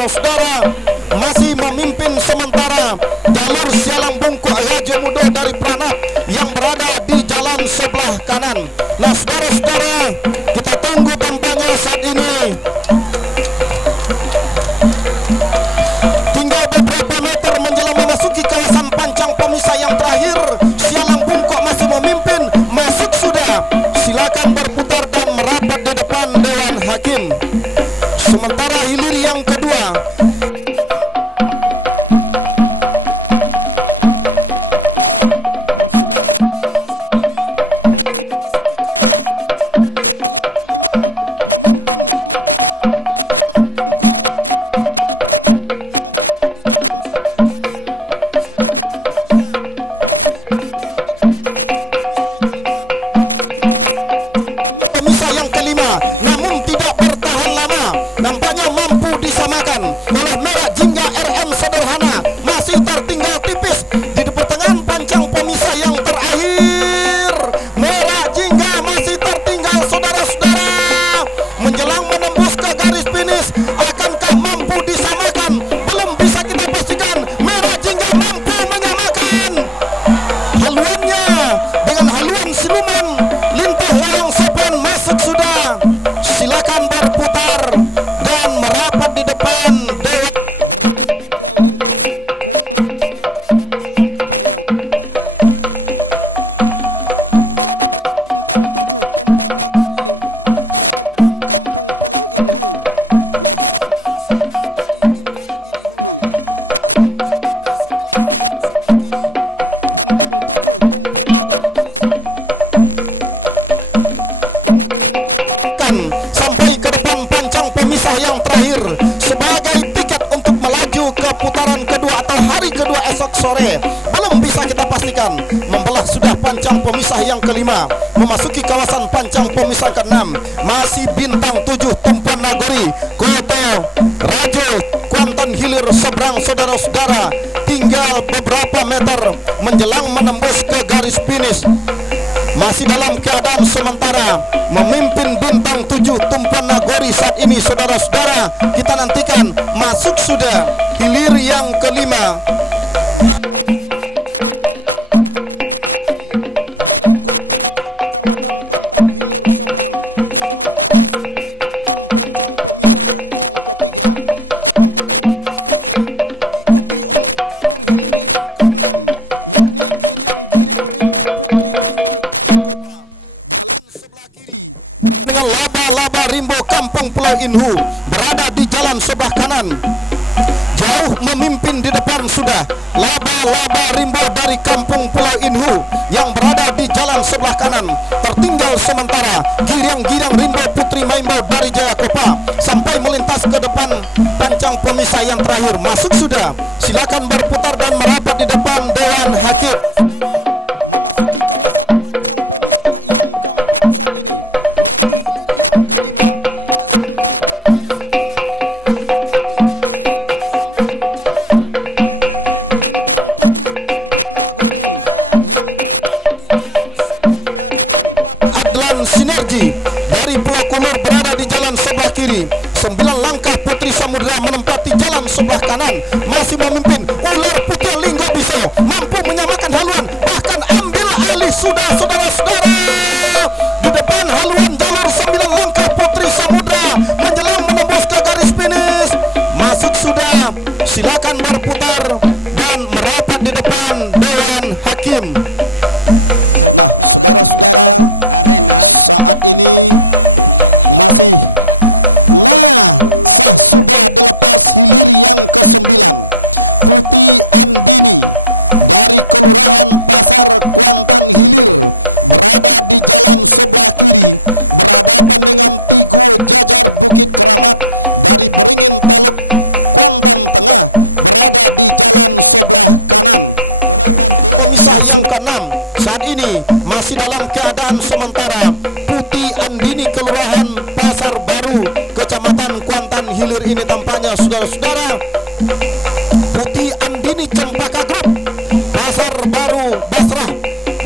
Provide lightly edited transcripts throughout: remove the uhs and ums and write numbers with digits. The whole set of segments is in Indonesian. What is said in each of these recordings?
saudara-saudara, masih memimpin sementara jalur Sialang Bungkuk Raja Mudo dari Pranap yang berada di jalan sebelah kanan. Nah saudara-saudara, kita tunggu tampaknya saat ini tinggal beberapa meter menjelang memasuki kawasan pancang pemisah yang terakhir. Sialang Bungkuk masih memimpin, masuk sudah, silakan berputar dan merapat di depan Dewan Hakim. Sementara hilir yang kedua pemisah yang kelima, namun tidak bertahan lama, nampaknya mampu disamakan oleh Merah Jingga RM Sederhana, masih tertinggal tipis di pertengahan pancang pemisah yang terakhir. Merah Jingga masih tertinggal saudara-saudara, menjelang menembus ke garis finish. Akankah mampu disamakan? Belum bisa kita pastikan. Merah Jingga mampu menyamakan haluannya dengan haluan siluman Lintah Layang Sopan. Masuk sudah, silakan berputar dan merapat di depan Dewan. Sampai ke depan pancang pemisah yang terakhir sebagai tiket untuk melaju ke putaran kedua atau hari kedua esok sore. Belum bisa kita pastikan. Membelah sudah pancang pemisah yang kelima, memasuki kawasan pancang pemisah ke-6. Masih bintang 7 Tumpuan Nagori, Koto Rajo Kuantan Hilir seberang saudara-saudara. Tinggal beberapa meter menjelang menembus ke garis finish. Masih dalam keadaan sementara memimpin bintang 7 Tumpuan Nagori saat ini saudara-saudara. Kita nantikan masuk sudah hilir yang kelima. Dengan laba-laba Rimbo Kampung Pulau Inhu berada di jalan sebelah kanan, jauh memimpin di depan sudah laba-laba Rimbo dari Kampung Pulau Inhu yang berada di jalan sebelah kanan. Tertinggal sementara Girang-Girang Rimbo Putri Maimbo dari Jayakopa sampai melintas ke depan pancang pemisah yang terakhir. Masuk sudah, silakan berputar dan merapat di depan Dewan Hakim. Sinergi dari Pulau Kumur berada di jalan sebelah kiri. 9 langkah Putri Samudra menempati jalan sebelah kanan, masih memimpin. Ular Putih Linggo Biso mampu menyamakan haluan, bahkan ambil alih sudah saudara-saudara di depan haluan jalur 9 langkah Putri Samudra menjelang menembus ke garis finish. Masuk sudah, silakan berputar dan merapat di depan Dewan Hakim. Yang ke-6 saat ini masih dalam keadaan sementara. Putih Andini Kelurahan Pasar Baru Kecamatan Kuantan Hilir ini tampaknya saudara-saudara. Putih Andini Cempaka Group Pasar Baru Basrah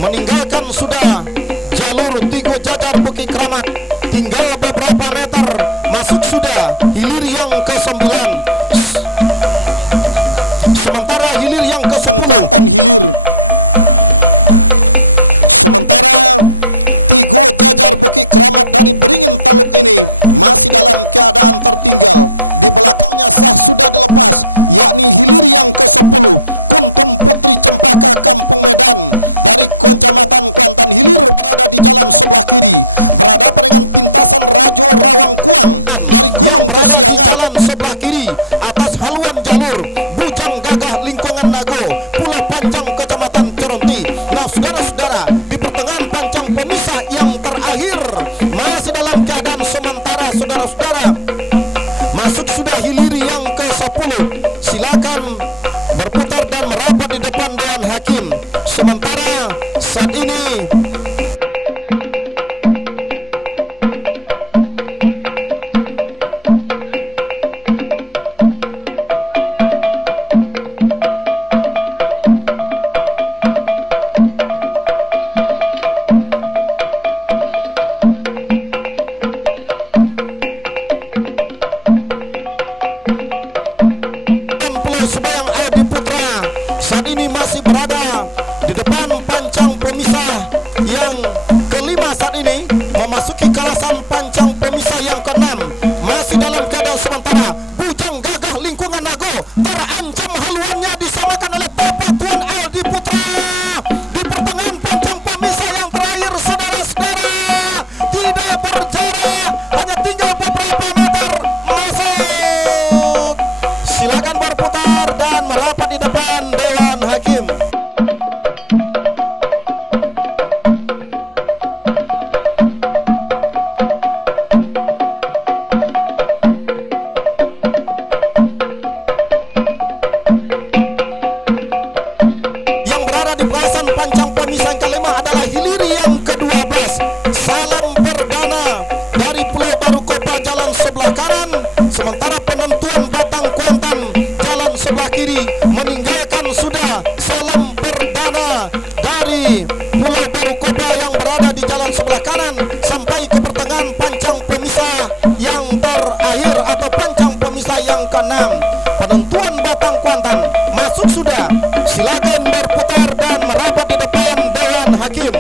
meninggalkan sudah jalur Tigo Jajar Bukit Keramat. Tinggal beberapa meter masuk sudah hilir yang ke-9. Coronti atas haluan jalur Bujang Gagah lingkungan Nago, Pulau Panjang Kecamatan Coronti. Nah saudara-saudara, di pertengahan pancang pemisah yang terakhir masih dalam keadaan sementara saudara-saudara, masuk sudah hilir yang ke-10. Silakan berputar dan merapat di depan Dewan Hakim. Sementara saat ini Sebayang Adi Putra saat ini masih berada di depan pancang pemisah yang kelima. Saat ini memasuki kawasan pancang pemisah yang ke-6, masih dalam keadaan sementara. Bujang Gagah lingkungan Nago terancam haluannya disamakan oleh Bapak Tuan Adi Putra di pertengahan pancang pemisah yang terakhir saudara-saudara. Tidak berjarak, hanya tinggal beberapa meter masuk. Silakan berputar dan merapat di depan Dewan Hakim. Yang berada di kawasan pancang pemisah yang kelima adalah hilir yang ke-12. Salam perdana dari Pulau Baru Kopa jalan sebelah kanan, sementara penentuan Batang Kuantan jalan sebelah kiri meninggalkan sudah. Salam perdana dari Pulau Baru Kopa yang berada di jalan sebelah kanan sampai ke pertengahan pancang pemisah yang terakhir atau pancang pemisah yang ke-6. Penentuan Batang Kuantan masuk sudah. Silakan berputar dan merapat di depan Dewan Hakim.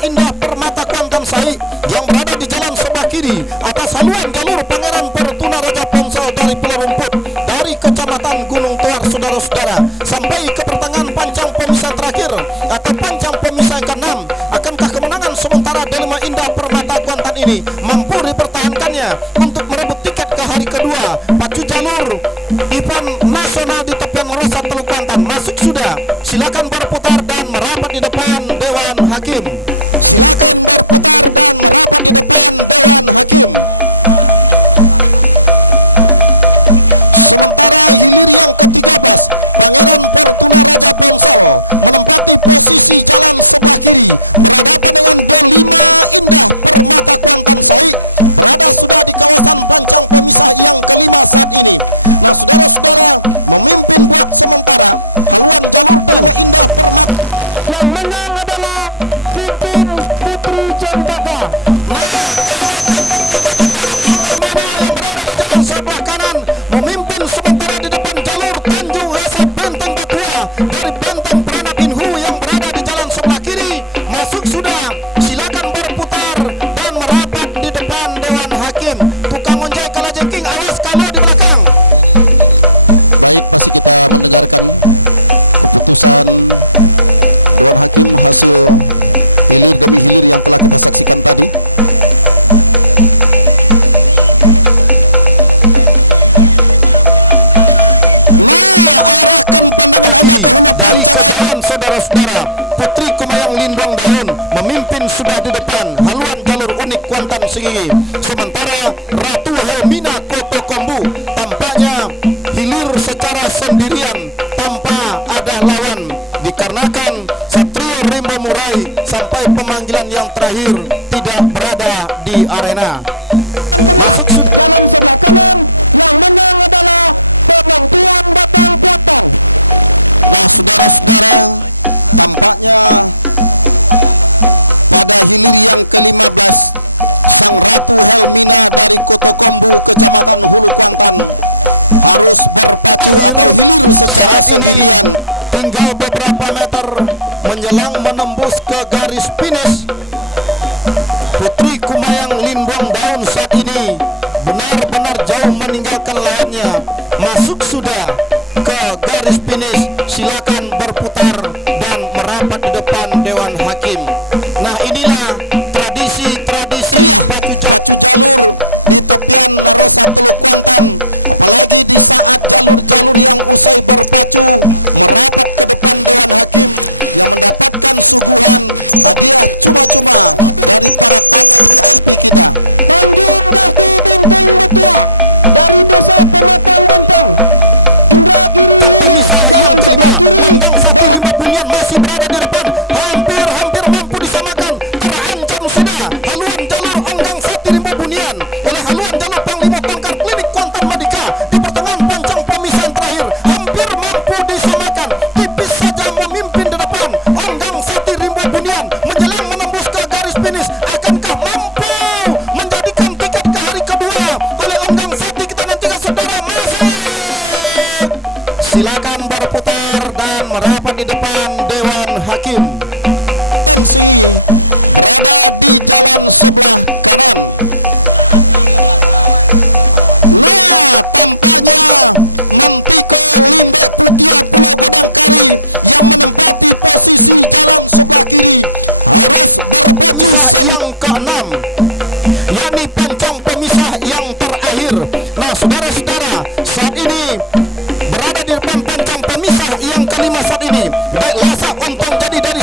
Indah Permata Kuantan Sai yang berada di jalan sebelah kiri atas haluan jalur Pangeran Pertuna Raja Ponsel dari Pulau Rumput dari Kecamatan Gunung Tuar saudara-saudara sampai ke pertengahan pancang pemisah terakhir atau pancang pemisah yang ke-6. Akankah kemenangan sementara Delima Indah Permata Kuantan ini mampu dipertahankannya untuk merebut tiket ke hari kedua pacu jalur event nasional di tepian Rosa Teluk Kuantan? Masuk sudah. Silakan berputar dan merapat di depan Dewan Hakim. saudara-saudara, Putri Kumayang Lindong Daun memimpin sudah di depan haluan jalur unik Kuantan Singingi. Sementara Ratu Helmina Koto Kombu tampaknya hilir secara sendirian tanpa ada lawan, dikarenakan Satrio Rimbo Murai sampai pemanggilan yang terakhir tidak berada di arena. Masuk sudah. Saat ini tinggal beberapa meter menjelang menembus ke garis finish. masuk sudah ke garis finish, silakan berputar dan merapat di depan Dewan Hakim. Nah, inilah tradisi pacu jagat. Silakan berputar dan merapat di depan Dewan Hakim. Pemisah yang ke-6, yakni pancang pemisah yang terakhir. Nah, saudara-saudara, saat ini berada di depan pancang pemisah yang kelima saat ini. Baik, lasak ontong jadi dari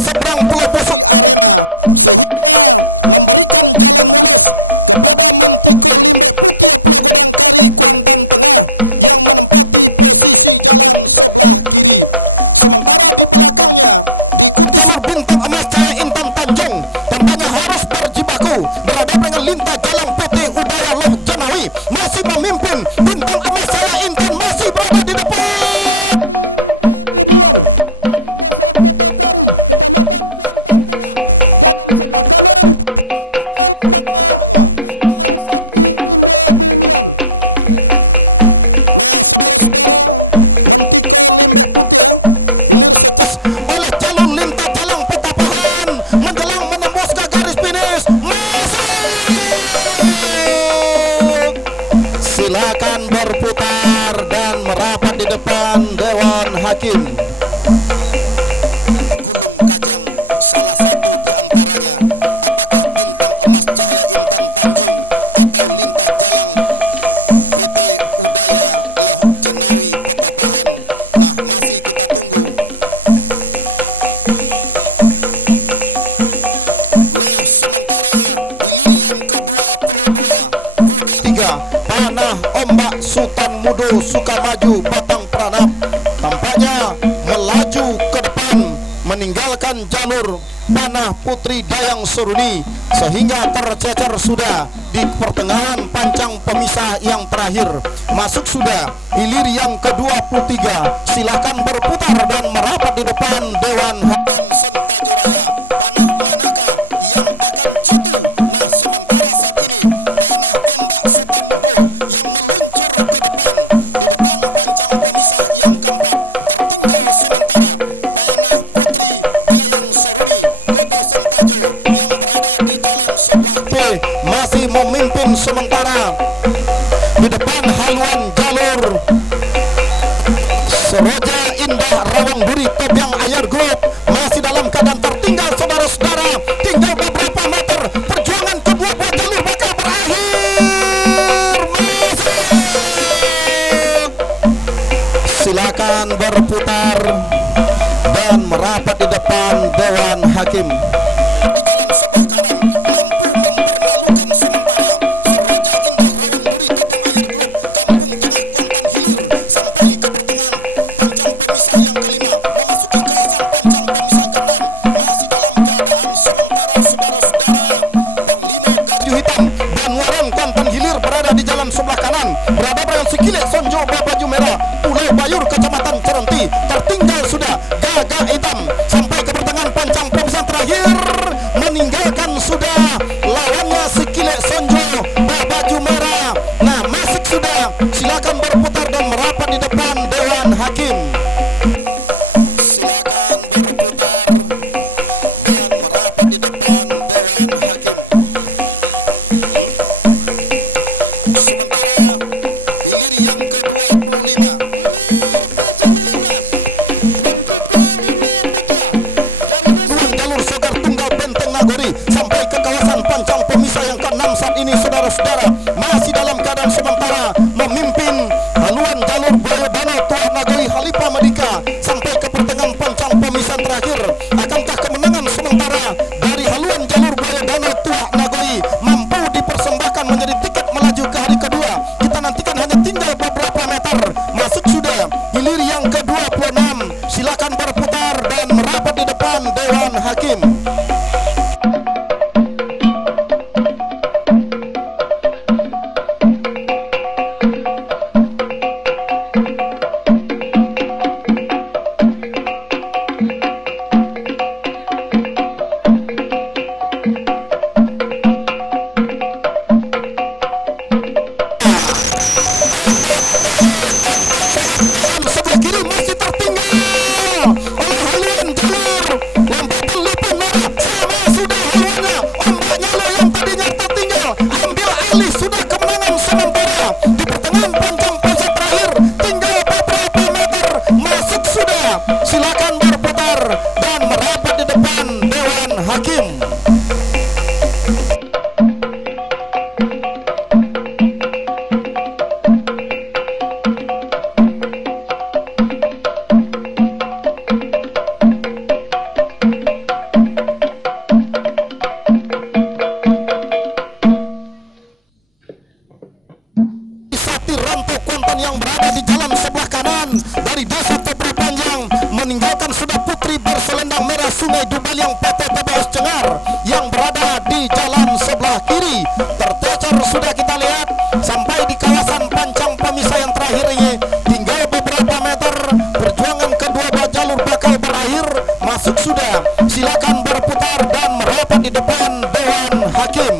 seberang pulau Bosok. Jalur bintang emas Cahaya Intan Tanjung tampaknya harus berjibaku berhadapan dengan Lintah Jalang PT Udara Loh Janawi. Masih memimpin bintang emas Cahaya Intan, masih berada di depan. Oleh jalur Lintah Jalang Petapahan menjelang menembus ke garis finish. Silakan berputar dan merapat di depan Dewan Hakim. Panah Ombak Sultan Mudo Sukamaju Batang Pranap tampaknya melaju ke depan meninggalkan jalur Panah Putri Dayang Seruni sehingga tercecer sudah di pertengahan pancang pemisah yang terakhir. Masuk sudah ilir yang ke-23. Silakan berputar dan merapat di depan Dewan Hakim. Masih memimpin sementara di depan haluan jalur Seroja Indah Rawangburi Tobyang Ayar Group masih dalam keadaan tertinggal, saudara-saudara. Tinggal beberapa meter, perjuangan kedua buah jalur bakal berakhir. Silakan berputar dan merapat di depan Dewan Hakim. Di jalan sebelah kanan berada dengan Sikilek Sonjo Baju Merah Pulau Bayur Kecamatan Cerenti. Tertinggal sudah Gagak Hitam sampai ke pertengahan pancang pemisah terakhir. saudara-saudara, masih dalam keadaan sementara memimpin haluan jalur Buaya Bana Tuah Nagoi Halipa Madika sampai ke pertengahan pancang pemisahan terakhir. Akankah kemenangan sementara dari haluan jalur Buaya Bana Tuah Nagoi mampu dipersembahkan menjadi tiket melaju ke hari kedua? Kita nantikan, hanya tinggal beberapa meter. Masuk sudah hilir yang ke-26. Silakan berputar dan merapat di depan Dewan Hakim. Sebelah kiri masih tertinggal oleh haluan jalur Lambatan Lipan Merah. Sama sudah haluannya Ombak Nyalo yang tadinya tertinggal ambil alih sudah kemenangan sementara di pertengahan panjang pusat terakhir. Tinggal beberapa meter, masuk sudah. Silakan berputar dan merapat di depan Dewan Hakim. Yang berada di jalan sebelah kanan dari Desa Tebra Panjang meninggalkan sudah putri berselendang merah Sungai Dubaliang PT TBS Cengar yang berada di jalan sebelah kiri. Tercecer sudah kita lihat sampai di kawasan pancang pemisah yang terakhir ini. Tinggal beberapa meter, perjuangan kedua jalur bakal berakhir. Masuk sudah, silakan berputar dan merapat di depan Dewan Hakim.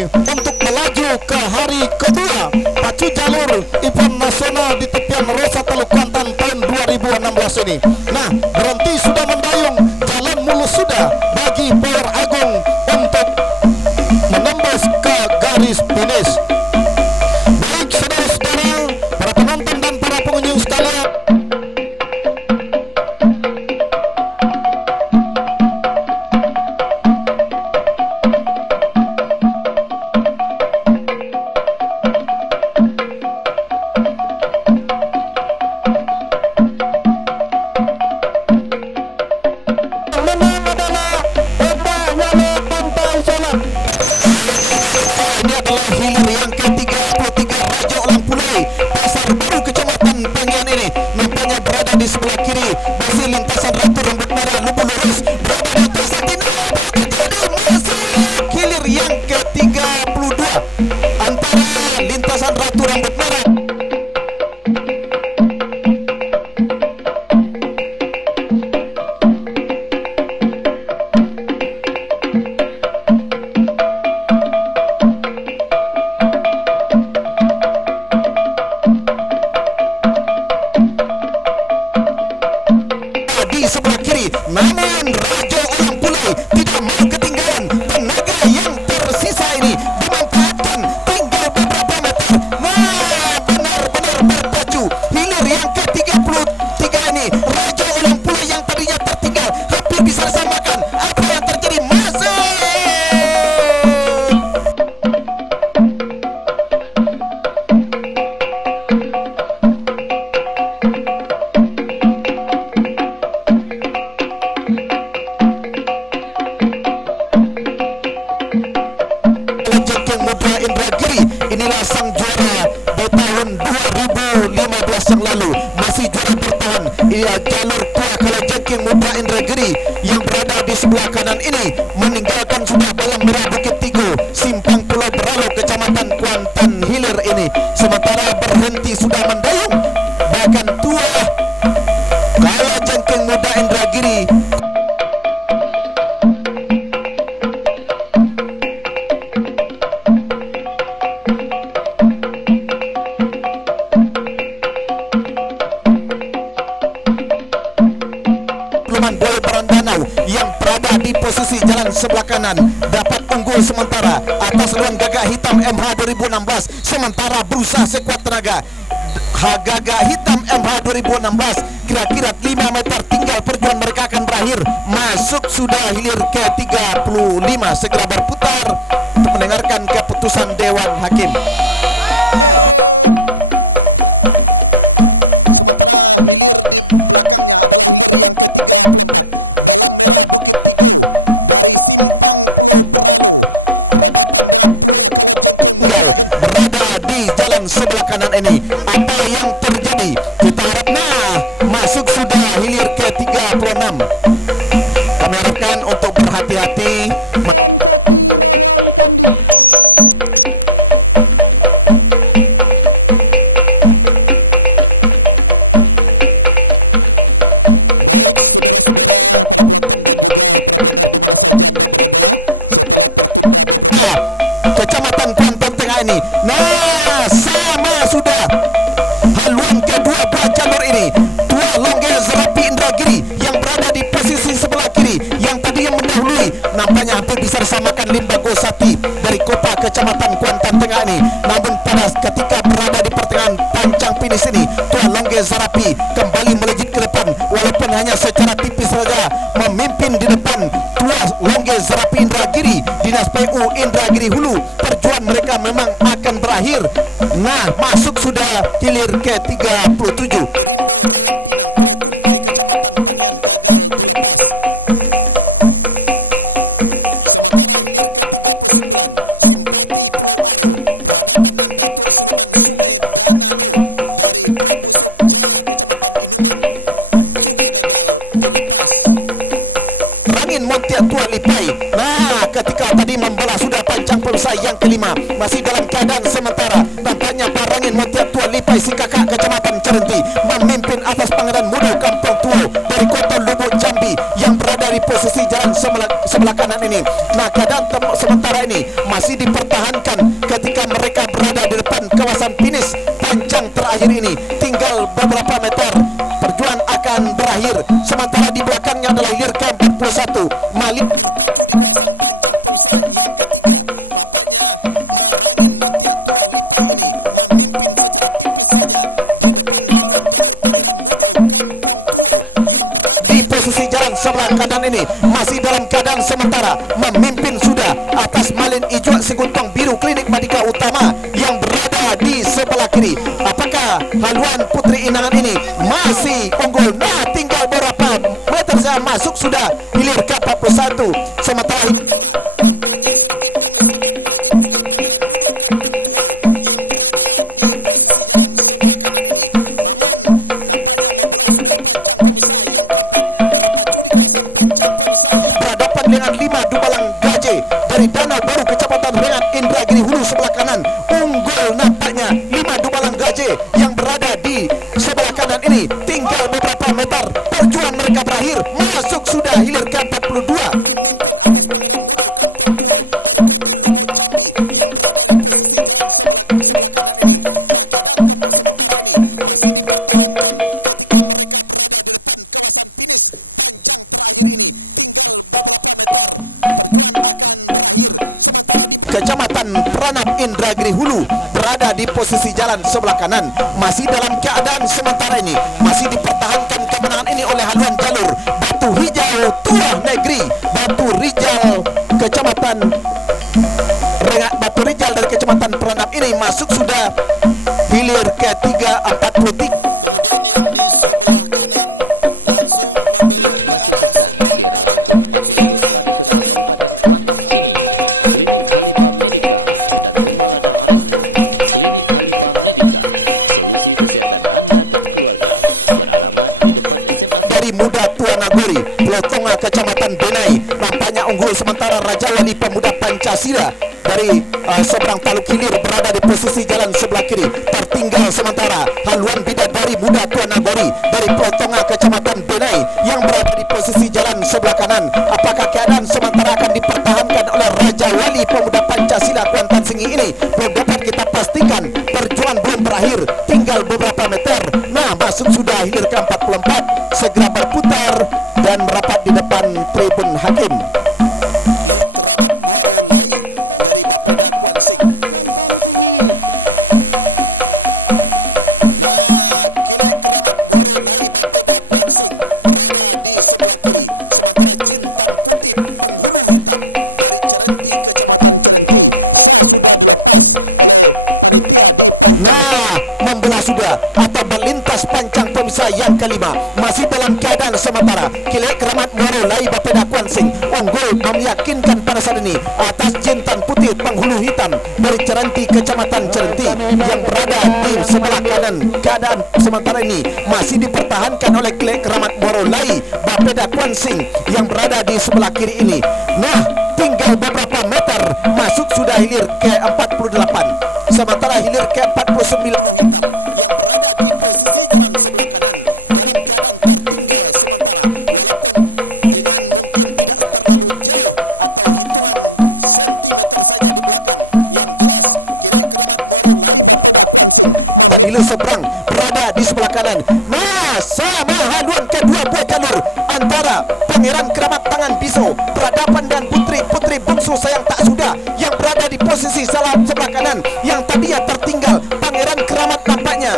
Untuk melaju ke hari kedua pacu jalur event nasional di tepian Rosa Teluk Kuantan tahun 2016 ini. Nah, berhenti sudah mendayung, jalan mulus sudah bagi Power Agung untuk menembus ke garis finish. Baik saudara-saudara, para penonton dan para pengunjung sekalian, ini adalah hilir yang ke-33 Raja Olang Pulai Pasar Baru Kecamatan Pangian ini. Nampaknya berada di sebelah kiri masih lintasan Ratu Rambut Merah Lubu Lurus berada di atas masuk hilir yang ke-32 antara lintasan Ratu Rambut Merah. Di sebelah kiri, namun Raja Olang Pulai tidak mau ketinggalan. Tenaga yang tersisa ini dimanfaatkan, tinggal beberapa meter. Nah, benar-benar berpacu. Hilir yang ke-33 ini, Raja Olang Pulai yang tadinya tertinggal hampir bisa samakan. Apa yang terjadi? Masuk! Inilah sang juara di tahun 2015 yang lalu, masih juara bertahan. Ia jalur Tua Kalajengking Muda Indragiri yang berada di sebelah kanan ini meninggalkan sudah Palang Merah Bukit Tigo, Simpang Pulau Beralo, Kecamatan Kuantan Hilir ini. Sementara berhenti sudah mendayung, bahkan Tua Kalajengking Muda Indragiri Boy Barandana Danau yang berada di posisi jalan sebelah kanan dapat unggul sementara atas lawan Gagak Hitam MH 2016, sementara berusaha sekuat tenaga. Gagak Hitam MH 2016 kira-kira 5 meter tinggal perjuangan mereka akan berakhir. Masuk sudah hilir ke 35, segera berputar untuk mendengarkan keputusan Dewan Hakim. Berada di jalan sebelah kanan ini, apa yang terjadi? Kita harap masuk sudah hilir ke 36. Kami harapkan untuk berhati-hati. Kecamatan Kuantan Tengah ini, sama sudah haluan kedua buah jalur ini. Tua Longge Zerapi Indragiri yang berada di posisi sebelah kiri, yang tadi yang mendahului nampaknya hampir bisa disamakan Limbago Sati dari Kopa Kecamatan Kuantan Tengah ini. Namun pada ketika berada di pertengahan pancang finish ini, Tua Longge Zerapi kembali melejit ke depan walaupun hanya secara tipis saja memimpin di depan. Tua Longge Zerapi Indragiri, Dinas PU Indragiri Hulu, perjuangan mereka memang akan berakhir. Masuk sudah hilir ke 37. Rangin Montiak Tua Lipai, ketika tadi membelah sudah pancang perusahaan yang kelima, masih dalam keadaan sementara. Nampaknya Parangin Montiak Tua Lipai si kakak Kecamatan Cerenti memimpin atas Pangeran Muda Kampung Tua dari Kota Lubuk Jambi yang berada di posisi jalan sebelah kanan ini. Keadaan sementara ini masih dipertahankan ketika mereka berada di depan kawasan finish pancang terakhir ini. Tinggal beberapa meter perjuangan akan berakhir, sementara di belakangnya adalah hilir ke 41 Malik. Posisi jalan sebelah kanan ini masih dalam keadaan sementara memimpin sudah atas Malin Ijo Seguntong Biru Klinik Madika Utama yang berada di sebelah kiri. Apakah haluan Putri Inangan ini masih unggul? Tinggal berapa meter saja masuk sudah hilir ke 41, sementara dengan 5 Dumalang Gaje dari Danau Baru Kecamatan Rengat Indragiri Hulu sebelah kanan. Unggul nampaknya 5 Dumalang Gaje yang berada di sebelah kanan ini. Tinggal beberapa meter perjuangan mereka berakhir. Masuk sudah hilir ke 42. Kecamatan Pranap Indragiri Hulu berada di posisi jalan sebelah kanan, masih dalam keadaan sementara ini masih dipertahankan kemenangan ini oleh haluan jalur Batu Hijau Tua Negeri. Batu Rijal Kecamatan Rengat Batu Rijal dari Kecamatan Pranap ini masuk sudah hilir ke 43. Muda Tua Nagori Pelotonga Kecamatan Benai nampaknya unggul, sementara Raja Wali Pemuda Pancasila dari seberang Taluk Hilir berada di posisi jalan sebelah kiri. Tertinggal sementara haluan Bidadari Muda Tua Nagori dari Pelotonga Kecamatan Benai yang berada di posisi jalan sebelah kanan. Apakah keadaan sementara akan dipertahankan oleh Raja Wali Pemuda Pancasila Kuantan Singi ini? Belum dapat kita pastikan, perjuangan belum berakhir, tinggal beberapa meter. Masuk sudah hilir ke 44, segera berputar dan merapat di depan melintas pancang pemisah yang kelima. Masih dalam keadaan sementara, Kilek Keramat Muaro Lai Bapeda Kuan Sing unggul meyakinkan pada saat ini atas Jintan Putih Penghulu Hitam dari Cerenti, Kecamatan Cerenti yang berada di sebelah kanan. Keadaan sementara ini masih dipertahankan oleh Kilek Keramat Muaro Lai Bapeda Kuan Sing yang berada di sebelah kiri ini. Nah, tinggal beberapa meter masuk sudah hilir ke 48, sementara hilir ke 49 yang berada di posisi jalan sebelah kanan dalam keadaan tertinggal sementara melakukan dengan mungkin tidak terlalu jauh atau hitungan sentimeter saja di belakang yang jelas Kilek Keramat dan hilir seberang berada di sebelah kanan. Nah, sama haluan kedua buah jalur antara Pangeran Keramat Tangan Biso berhadapan dan putri bungsu sayang tak sudah yang berada di posisi sebelah kanan yang tadinya tertinggal. Pangeran Keramat nampaknya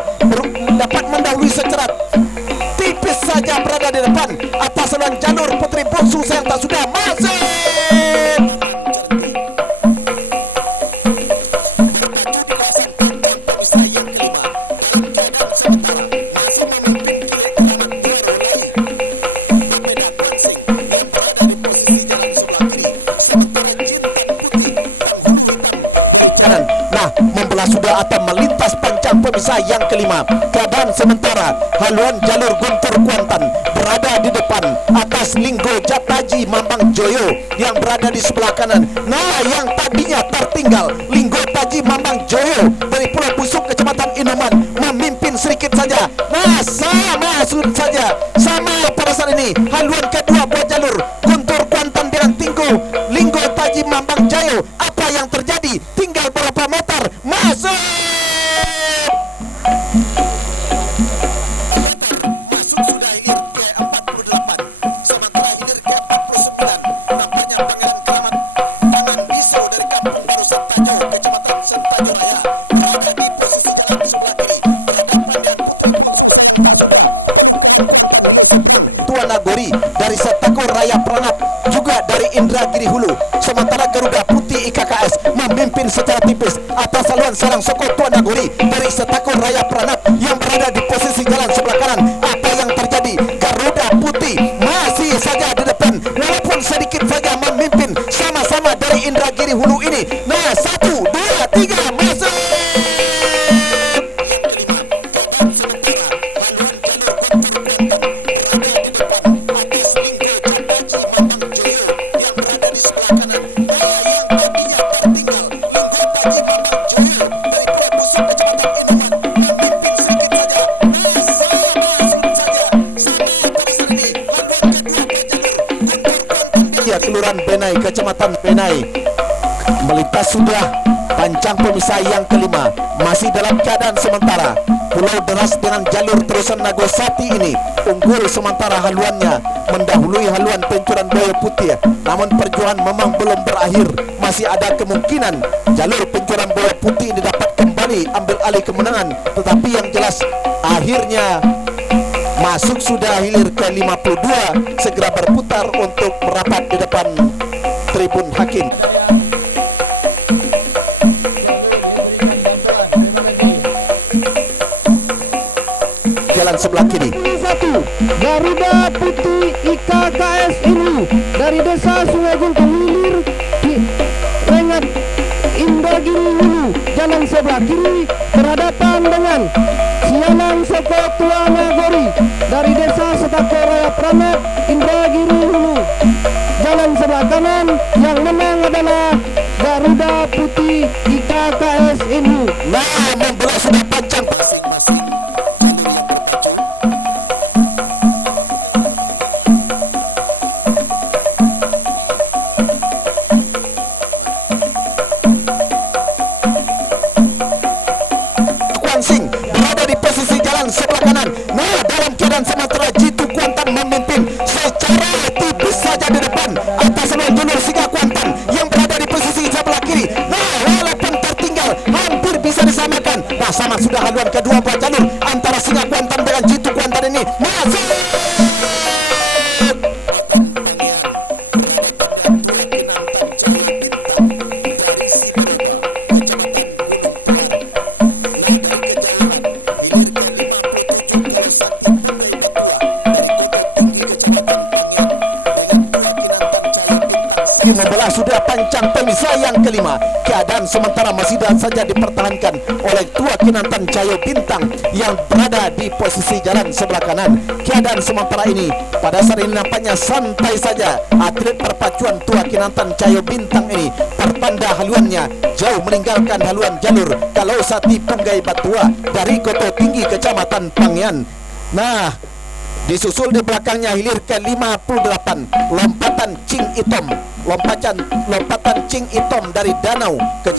dapat mendahului secara tipis saja berada di depan atas saluran jalur putri bungsu sayang tak sudah masuk. Sudah atau melintas pancang pemisah yang kelima. Keadaan sementara haluan jalur Guntur Kuantan berada di depan atas Linggo Jataji Mambang Joyo yang berada di sebelah kanan. Nah, yang tadinya tertinggal Linggo Taji Mambang Joyo dari Pulau Busuk Kecamatan Inuman memimpin sedikit saja. Nah, sama saja sama pada saat ini haluan kedua buat jalur Guntur Kuantan dengan Tinggo Linggo Taji Mambang Joyo. Apa yang terjadi? Tinggal berapa meter masuk. Masuk sudah hilir ke 48, sementara hilir ke 49. Nampaknya Pangeran Keramat Tangan Biso dari Kampung Baru Sentajo, Kecamatan Sentajo Raya berada di posisi jalan di sebelah kiri berhadapan dengan putri bungsu Tuan Nagori dari Setako Raya Pranap, juga dari Indragiri Hulu. Sementara Garuda Putih IKKS memimpin secara tipis atas saluran Sarang Soko Tuan Nagori dari Setako Raya Pranap yang berada di posisi jalan sebelah kanan. Apa yang terjadi? Garuda Putih masih saja di depan walaupun sedikit saja memimpin sama-sama dari Indragiri Hulu ini. Nah, 1, 2, 3 masuk. Kelurahan Benai, Kecamatan Benai melintas sudah pancang pemisah yang kelima. Masih dalam keadaan sementara Pulau Deras dengan jalur terusan Nagosati ini unggul sementara haluannya mendahului haluan Pencuran Boyo Putih. Namun perjuangan memang belum berakhir. Masih ada kemungkinan jalur Pencuran Boyo Putih ini dapat kembali ambil alih kemenangan. Tetapi yang jelas akhirnya masuk sudah hilir ke 52, segera berputar untuk merapat di depan tribun hakim. Jalan sebelah kiri. 1 Garuda Putih IKKS ini dari Desa Sungai Guntung Hilir di Rengat Indragiri Hulu. Jalan sebelah kiri berhadapan dengan Sianang Soko Tuan Nagori dari Desa Setako Raya Pranap Indragiri Hulu. Jalan sebelah kanan yang menang adalah Garuda Putih IKKS ini. Nah, membelah sudah pancang masing-masing. Sing berada di posisi jalan sebelah kanan. Nah, dalam keadaan sementara Jitu Kuantan memimpin secara tipis saja di depan atas saluran jalur Singa Kuantan yang berada di posisi sebelah kiri. Nah, walaupun tertinggal hampir bisa disamakan. Nah, sama sudah haluan kedua buat jalur antara Singa Kuantan dengan Jitu Kuantan ini masuk. sudah pancang pemisah yang kelima. Keadaan sementara masih saja dipertahankan oleh Tua Kinantan Cayo Bintang yang berada di posisi jalan sebelah kanan. Keadaan sementara ini pada saat ini nampaknya santai saja. Atlet perpacuan Tua Kinantan Cayo Bintang ini pertanda haluannya jauh meninggalkan haluan jalur Kalau Sati Punggai Batua dari Koto Tinggi Kecamatan Pangian. Nah, disusul di belakangnya hilir ke-58 lompatan Cing Itom, lompatan Cing Itom dari Danau ke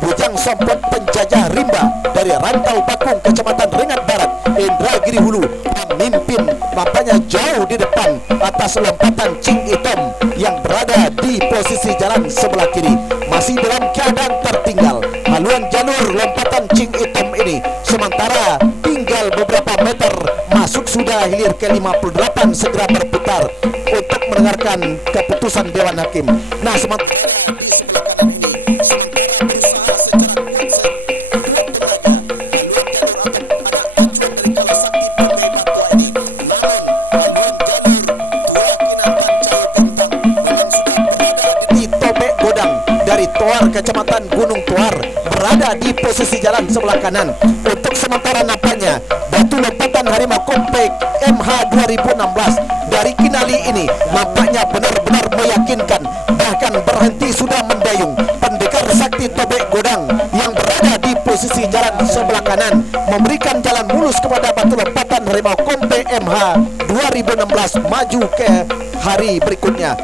Bujang Sompot Penjajah Rimba dari Rantau Bakung Kecamatan Rengat Barat Indragiri Hulu memimpin, nampaknya jauh di depan atas lompatan Cing Itom yang berada di posisi jalan sebelah kiri. Masih dalam keadaan tertinggal haluan jalur lompatan Cing Itom ini, sementara tinggal beberapa meter masuk sudah hilir ke-58 segera berputar untuk mendengarkan keputusan Dewan Hakim. Nah, sementara di sebelah kanan ini berusaha secara konsep Toar Kecamatan Gunung Toar berada di posisi jalan sebelah kanan. Untuk sementara nampaknya batu lompatan Harimau Komplek MH 2016 dari Kinali ini nampaknya benar-benar meyakinkan, bahkan berhenti sudah mendayung. Pendekar Sakti Tobek Godang yang berada di posisi jalan sebelah kanan memberikan jalan mulus kepada batu lompatan Harimau Komplek MH 2016 maju ke hari berikutnya.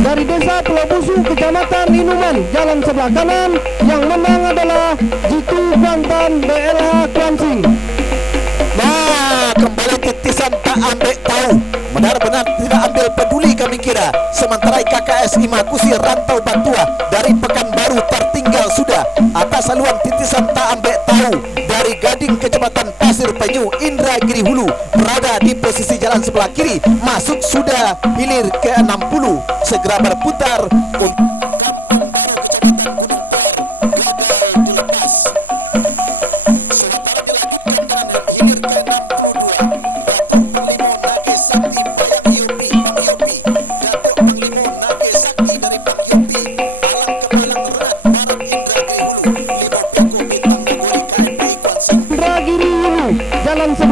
Dari desa Pulau Busu, Kecamatan Inuman, jalan sebelah kanan. Yang menang adalah Jitu Kuantan BLH Kwansing. Nah, kembali titisan tak ambil tahu, benar-benar tidak ambil peduli kami kira. Sementara KKS Imakusi Rantau Batua dari Pekanbaru tertinggal sudah atas haluan titisan tak ambil tahu dari Gading Kecamatan Pasir Penyu Indragiri Hulu berada di posisi jalan sebelah kiri, masuk sudah hilir ke-60 segera berputar untuk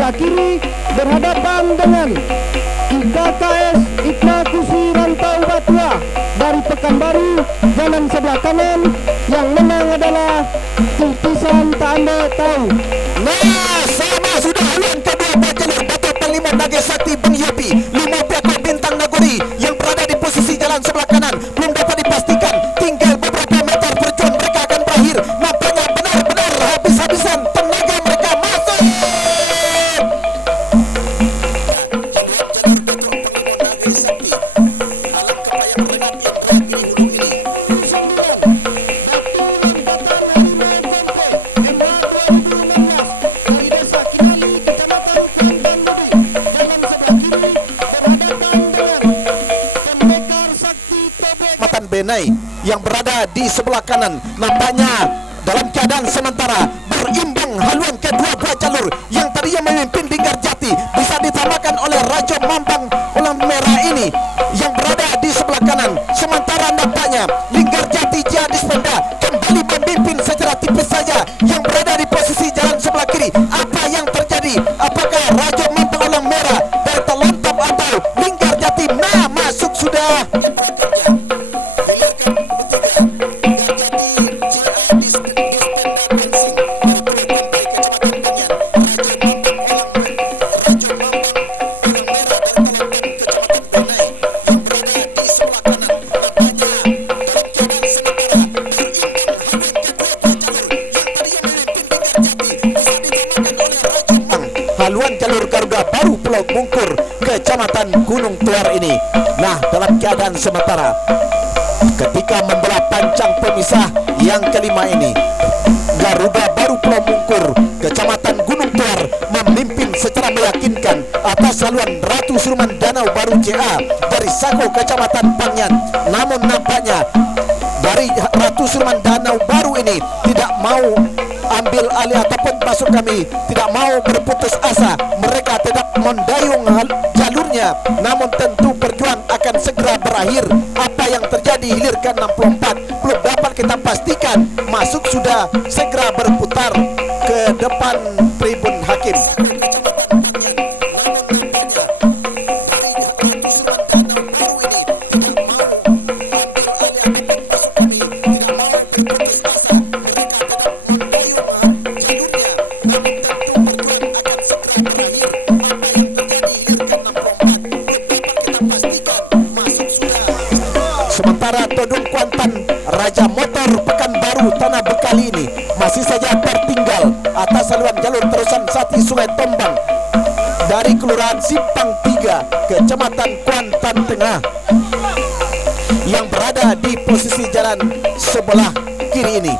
kiri berhadapan dengan KKS Imakusi Rantau Batua dari Pekanbaru, jalan sebelah kanan. Yang menang adalah titisan tak ambil tahu. Nah, sama sudah haluan kedua jalur Batu Panglima Nage Sakti Bang Yopi Lima Peko Bintang Nagori yang berada di posisi jalan sebelah kanan belum dapat dipastikan, tinggal beberapa meter perjuangan mereka akan berakhir. Nampaknya benar-benar habis-habisan tenaga mereka masuk. Benai yang berada di sebelah kanan nampaknya dalam keadaan sementara berimbang haluan kedua buah jalur yang tadinya memimpin Linggar Jati bisa ditamakan oleh Raja Mambang Ulang Merah ini yang berada di sebelah kanan. Sementara nampaknya Linggar Jati Jadis Penda kembali memimpin secara tipis saja yang berada di posisi jalan sebelah kiri. Apa yang terjadi? Apakah Raja Mambang Ulang Merah terlontap atau Linggar Jati masuk sudah? Haluan jalur Garuda Baru Pulau Bungkur Kecamatan Gunung Tuar ini. Nah, dalam keadaan sementara ketika membelah pancang pemisah yang kelima ini. Garuda Baru Pulau Mungkur, Kecamatan Gunung Tuar memimpin secara meyakinkan atas haluan Ratu Suruman Danau Baru JA dari Sako Kecamatan Pangyan. Namun nampaknya dari Ratu Suruman Danau Baru ini tidak mau ambil alih ataupun maksud kami tidak mau berputus asa. Mereka tetap mendayung jalurnya, namun tentu perjuangan akan segera berakhir. Apa yang terjadi hilir ke-64 belum dapat kita pastikan. Masuk sudah segera berputar ke depan tribun hakim. Sementara Todung Kuantan Raja Motor Pekanbaru Tanah Bekali ini masih saja tertinggal atas saluran jalur terusan Sati Sungai Tombang dari Kelurahan Simpang 3 Kecamatan Kuantan Tengah yang berada di posisi jalan sebelah kiri ini.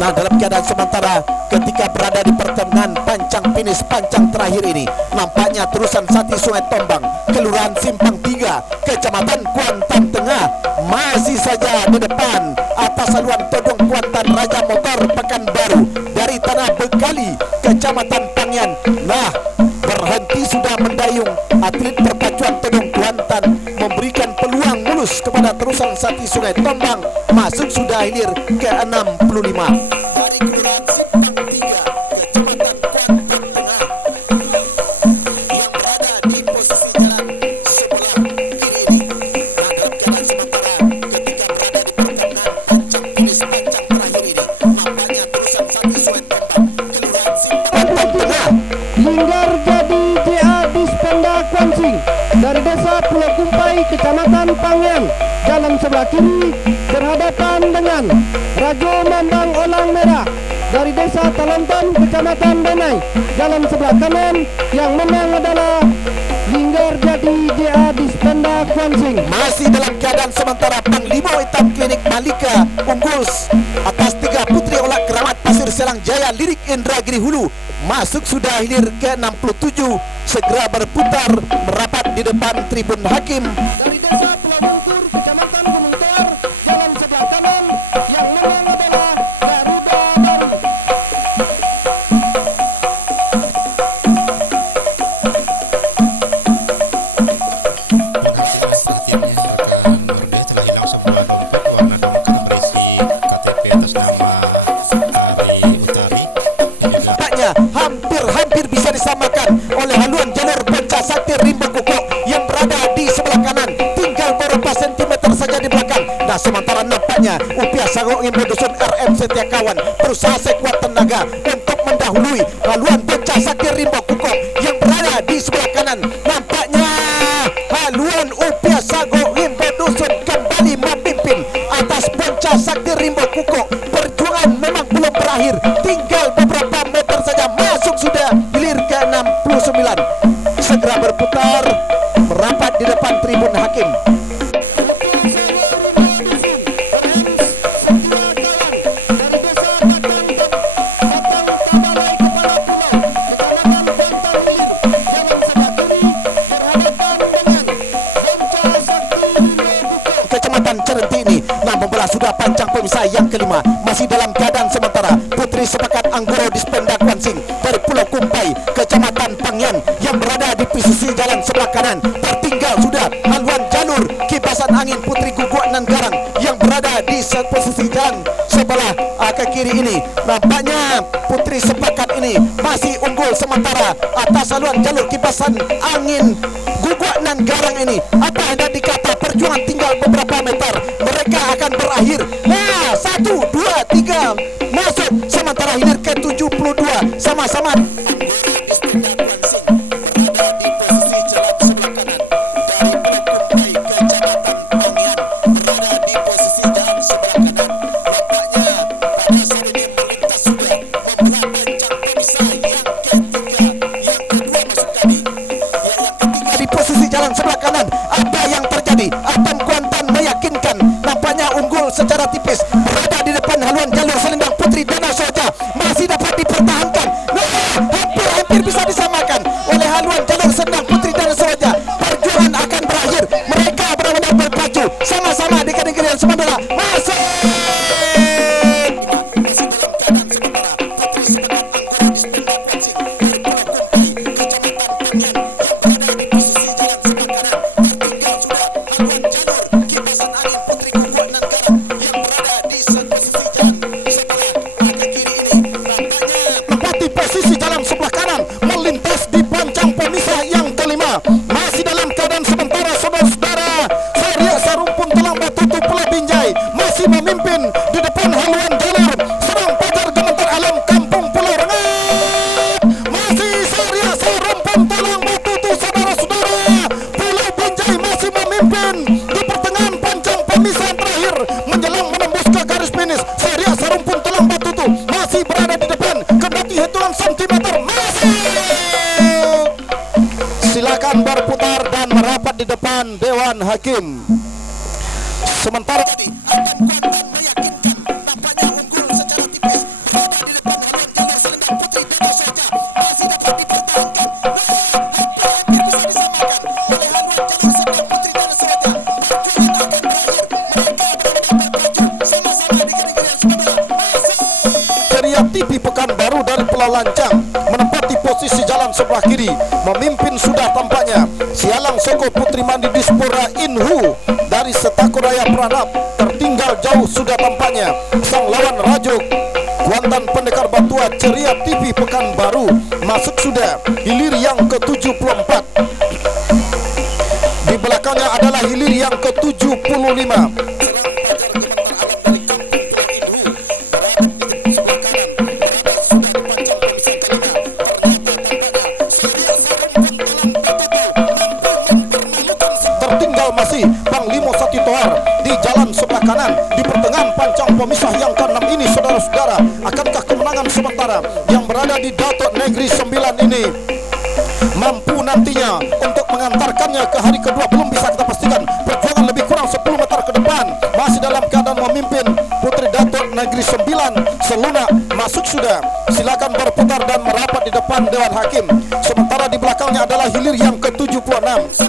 Nah, dalam keadaan sementara ketika berada di pertengahan pancang finish pancang terakhir ini, nampaknya terusan Sati Sungai Tombang Kelurahan Simpang 3 Kecamatan Kuantan Tengah masih saja di depan atas saluran Todung Kuantan Raja Motor Pekanbaru dari Tanah Bekali Kecamatan Pangyan. Nah, berhenti sudah mendayung atlet perpacuan Todung Kuantan memberikan peluang mulus kepada terusan Sati Sungai Tombang. Masuk sudah hilir ke-65 dari Kelurahan Simpang 3 Kecamatan Kuantan Tengah yang berada di posisi jalan sebelah kiri ini. Nah, dalam keadaan sementara ketika berada di pertengahan pancang finish pancang terakhir ini, nampaknya terusan Sati Sungai Tombang Kelurahan Simpang Tengah Linggar jadi JA Dispenda Kuansing dari Desa Pulau Kumpai Kecamatan Pangyan jalan sebelah kiri berhadapan dengan Rajo Mambang Olang Merah dari Desa Talantan Kecamatan Benai jalan sebelah kanan. Yang menang adalah Linggar jadi JA Dispenda Kuansing. Masih dalam keadaan sementara Panglima Hitam Klinik Malika unggul atas 3 putri olak keramat Pasir Selang Jaya Lirik Indragiri Hulu. Masuk sudah hilir ke-67 segera berputar merapat di depan tribun hakim Dari Desa Pulau Mungkur Kecamatan Gunung Tuar jalan sebelah kanan. Yang menang adalah Garuda Baru. Selanjutnya rekan Norde telah hilang sebuah dompet warna dompet berisi KTP atas nama Ari Utari dan juga hampir bisa disamakan oleh haluan jalur Pencasakti Rimba Kuko yang berada di sebelah kanan, tinggal beberapa sentimeter saja di belakang. Nah, sementara nampaknya Upia Sango Imbo Dusun RM Setia Kawan berusaha sekuat tenaga untuk mendahului haluan Pencasakti Rimba Kuko yang berada di sebelah kanan. Nampaknya haluan Upia Sango Imbo Dusun kembali memimpin atas Pencasakti Rimba Kuko. Perjuangan memang belum berakhir, tinggal beberapa meter saja. Masuk sudah hilir ke-69 segera berputar merapat di depan tribun hakim. Kecamatan Cerenti ini, nah membelah sudah pancang pemisah yang kelima. Masih dalam keadaan sementara Putri Sepakat Anggoro Dispenda Kuansing dari Pulau Kumpai Kecamatan Pangyan yang berada di posisi jalan sebelah kanan. Tertinggal sudah haluan jalur kipasan angin Putri Guguk Nan Garang yang berada di posisi jalan sebelah ke kiri ini. Nampaknya Putri Sepakat ini masih unggul sementara atas haluan jalur kipasan angin Guguk Nan Garang ini. Apa hendak dikata, perjuangan tinggal beberapa meter, mereka akan berakhir. Nah, 1, 2, 3 masuk sementara hilir ke-72 sama-sama di posisi jalan sebelah kanan. Apa yang terjadi? Atam Kuantan meyakinkan nampaknya Sendang Putri dan Soja. Perjuangan akan berakhir. Mereka benar-benar berpacu sama-sama di keding-keding sementara masuk. Masih dalam keadaan sementara Putri semangat Anggora di Spendang Wansing dari Pulau Kumpai, Kecamatan Pangen yang berada di posisi jalan sebelah kanan. Tertinggal sudah haluan jalur kipasan angin Putri Kukuak nan Garam yang berada di posisi jalan sebelah agak kiri ini. Nampaknya menempati posisi jalan sebelah kanan melintas di pancang pemisah yang kelima. Masih dalam keadaan sementara saudara-saudara, Surya Sarumpun Telang Batutu Pulau Binjai masih memimpin di depan haluan jalur. Serang Pajar Gementar Alam Kampung Pulau Rengat. Masih Surya Sarumpun Telang Batutu saudara-saudara. Pulau Binjai masih memimpin di pertengahan pancang pemisah terakhir menjelang menembus ke garis finish. Surya Sarumpun Telang Batutu masih berada di depan kendati hitungan sentimeter masih. Silakan berputar dan merapat di depan Dewan Hakim. Sementara tadi akan kuat dan meyakinkan, nampaknya unggul secara tipis berada di depan haluan jalur Selendang Putri dan Soja masih dapat dipertahankan. Hampir bisa disamakan oleh haluan jalur Selendang Putri dan Soja. Perjuangan akan berakhir. Mereka benar-benar berpacu sama-sama di keding-keding sementara masuk. Ceria TV Pekanbaru dari Pulau Lancang menempati posisi jalan sebelah kiri, memimpin sudah tampaknya. Sialang Soko Putri Mandi Dispora Inhu dari Setakuraya Pranap tertinggal jauh sudah tampaknya. Sang lawan Rajo Kuantan Pendekar Batua Ceria TV Pekanbaru masuk sudah hilir yang ke-74. Di belakangnya adalah hilir yang ke-75. Masih Panglima Satitohar di jalan sebelah kanan di pertengahan pancang pemisah yang ke-6 ini saudara-saudara. Akankah kemenangan sementara yang berada di Datuk Negeri 9 ini mampu nantinya untuk mengantarkannya ke hari kedua? Belum bisa kita pastikan. Perjuangan lebih kurang 10 meter ke depan. Masih dalam keadaan memimpin Putri Datuk Negeri 9 Seluna masuk sudah. Silakan berputar dan merapat di depan Dewan Hakim. Sementara di belakangnya adalah hilir yang ke-76.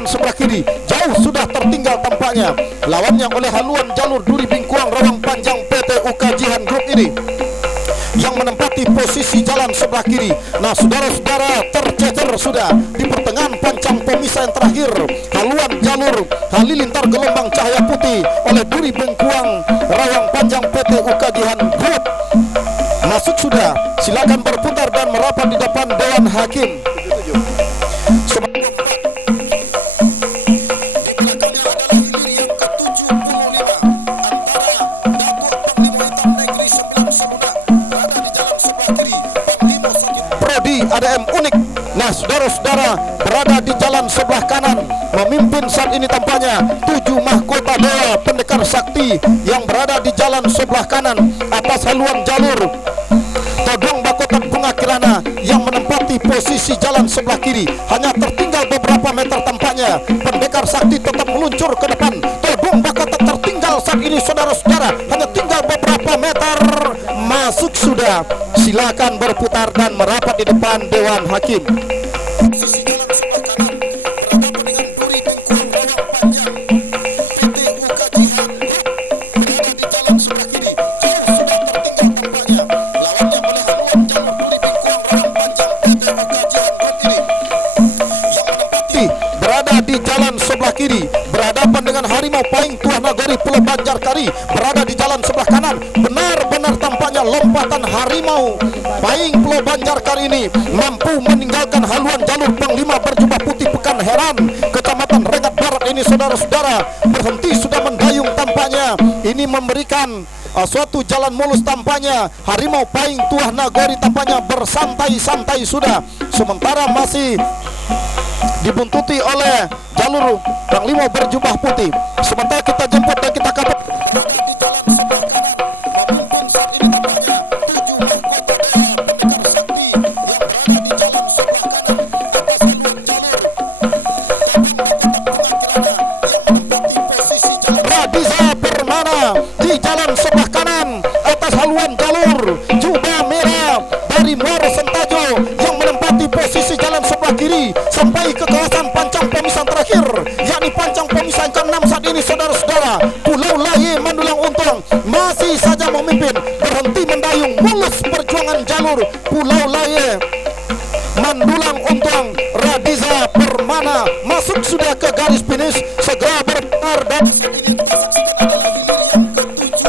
Sebelah kiri jauh sudah tertinggal tampaknya. Lawannya oleh haluan jalur Duri Bingkuang Rawang Panjang PT Ukajihan Group ini yang menempati posisi jalan sebelah kiri. Nah saudara-saudara, tercecer sudah di pertengahan pancang pemisah yang terakhir haluan jalur Halilintar Gelombang Cahaya Putih oleh Duri Bingkuang Rawang Panjang PT Ukajihan Group masuk sudah. Silakan berputar dan merapat di depan Dewan Hakim. ADM unik. Nah saudara-saudara, berada di jalan sebelah kanan memimpin saat ini tampaknya 7 mahkota dewa pendekar sakti yang berada di jalan sebelah kanan atas haluan jalur Todong Bakotan Bunga Kirana yang menempati posisi jalan sebelah kiri. Hanya tertinggal beberapa meter tampaknya. Pendekar sakti tetap meluncur ke depan. Todong Bakotan tertinggal saat ini saudara-saudara, hanya tinggal beberapa meter. Masuk sudah. Silakan berputar dan merapat di depan Dewan Hakim. Posisi jalan sebelah kanan berhadapan dengan Duri Bingkuang Rawang Panjang PT Ukajihan berada di jalan sebelah kiri. Jauh sudah tertinggal tampaknya. Lawannya oleh haluan jalur Duri Bingkuang Rawang Panjang PT Ukajihan ini yang menempati berada di jalan sebelah kiri berhadapan dengan Harimau Paing Tuah Nagari Pulau Banjarkari berada di jalan sebelah kanan. Benar-benar tampaknya lompatan Harimau Paing Pulau Banjarkari ini mampu meninggalkan haluan jalur Panglima berjubah putih Pekan Heran Kecamatan Rengat Barat ini saudara-saudara. Berhenti sudah mendayung tampaknya. Ini memberikan suatu jalan mulus tampaknya. Harimau Paing Tuah Nagari tampaknya bersantai-santai sudah. Sementara masih dibuntuti oleh jalur Panglima berjubah putih. Sementara kita jemput dan kita kabar di jalan sebelah kanan memimpin saat ini tampaknya 7 mahkota dewa pendekar sakti yang berada di jalan sebelah kanan kembali sampai ke kawasan pancang pemisahan terakhir, yakni pancang pemisahan ke-6 saat ini saudara-saudara. Pulau Laye Mandulang Untung masih saja memimpin, berhenti mendayung, mulus perjuangan jalur Pulau Laye Mandulang Untung. Radiza Permana masuk sudah ke garis finish, segera berputar dan saat ini kita saksikan adalah hilir yang ke-7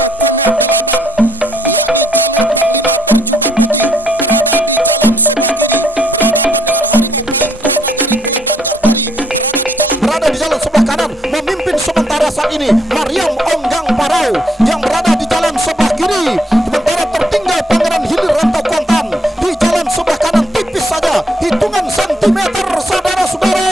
berada di jalan sebelah kanan, memimpin sementara saat ini Mariam Onggang Parau yang berada di jalan sebelah kiri, sementara tertinggal Pangeran Hilir Rantau Kuantan di jalan sebelah kanan, tipis saja hitungan sentimeter saudara-saudara.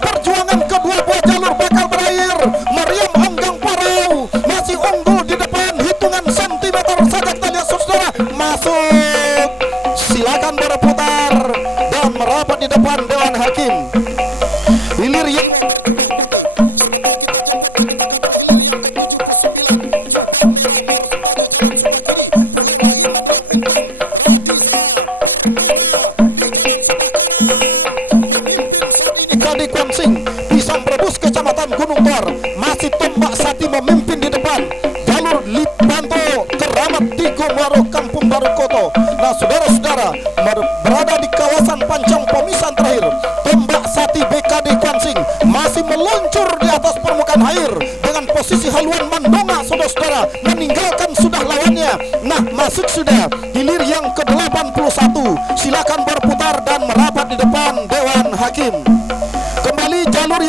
Perjuangan kedua buah jalur bakal berakhir. Mariam Onggang Parau masih unggul di depan, hitungan sentimeter saja kita lihat saudara. Masuk, silakan berputar dan merapat di depan Dewan Hakim. Hilir yang Pisang Brebus Kecamatan Gunung Tor masih Tombak Sati memimpin di depan, jalur Lipanto Keramat Tigo Muaro Kampung Baru Koto. Nah saudara-saudara, berada di kawasan pancang pemisahan terakhir, Tombak Sati BKD Kwansing masih meluncur di atas permukaan air dengan posisi haluan Mandonga saudara-saudara, meninggalkan sudah lawannya. Nah masuk sudah hilir yang ke-81, silakan berputar dan merapat di depan Dewan Hakim. Kembali jalur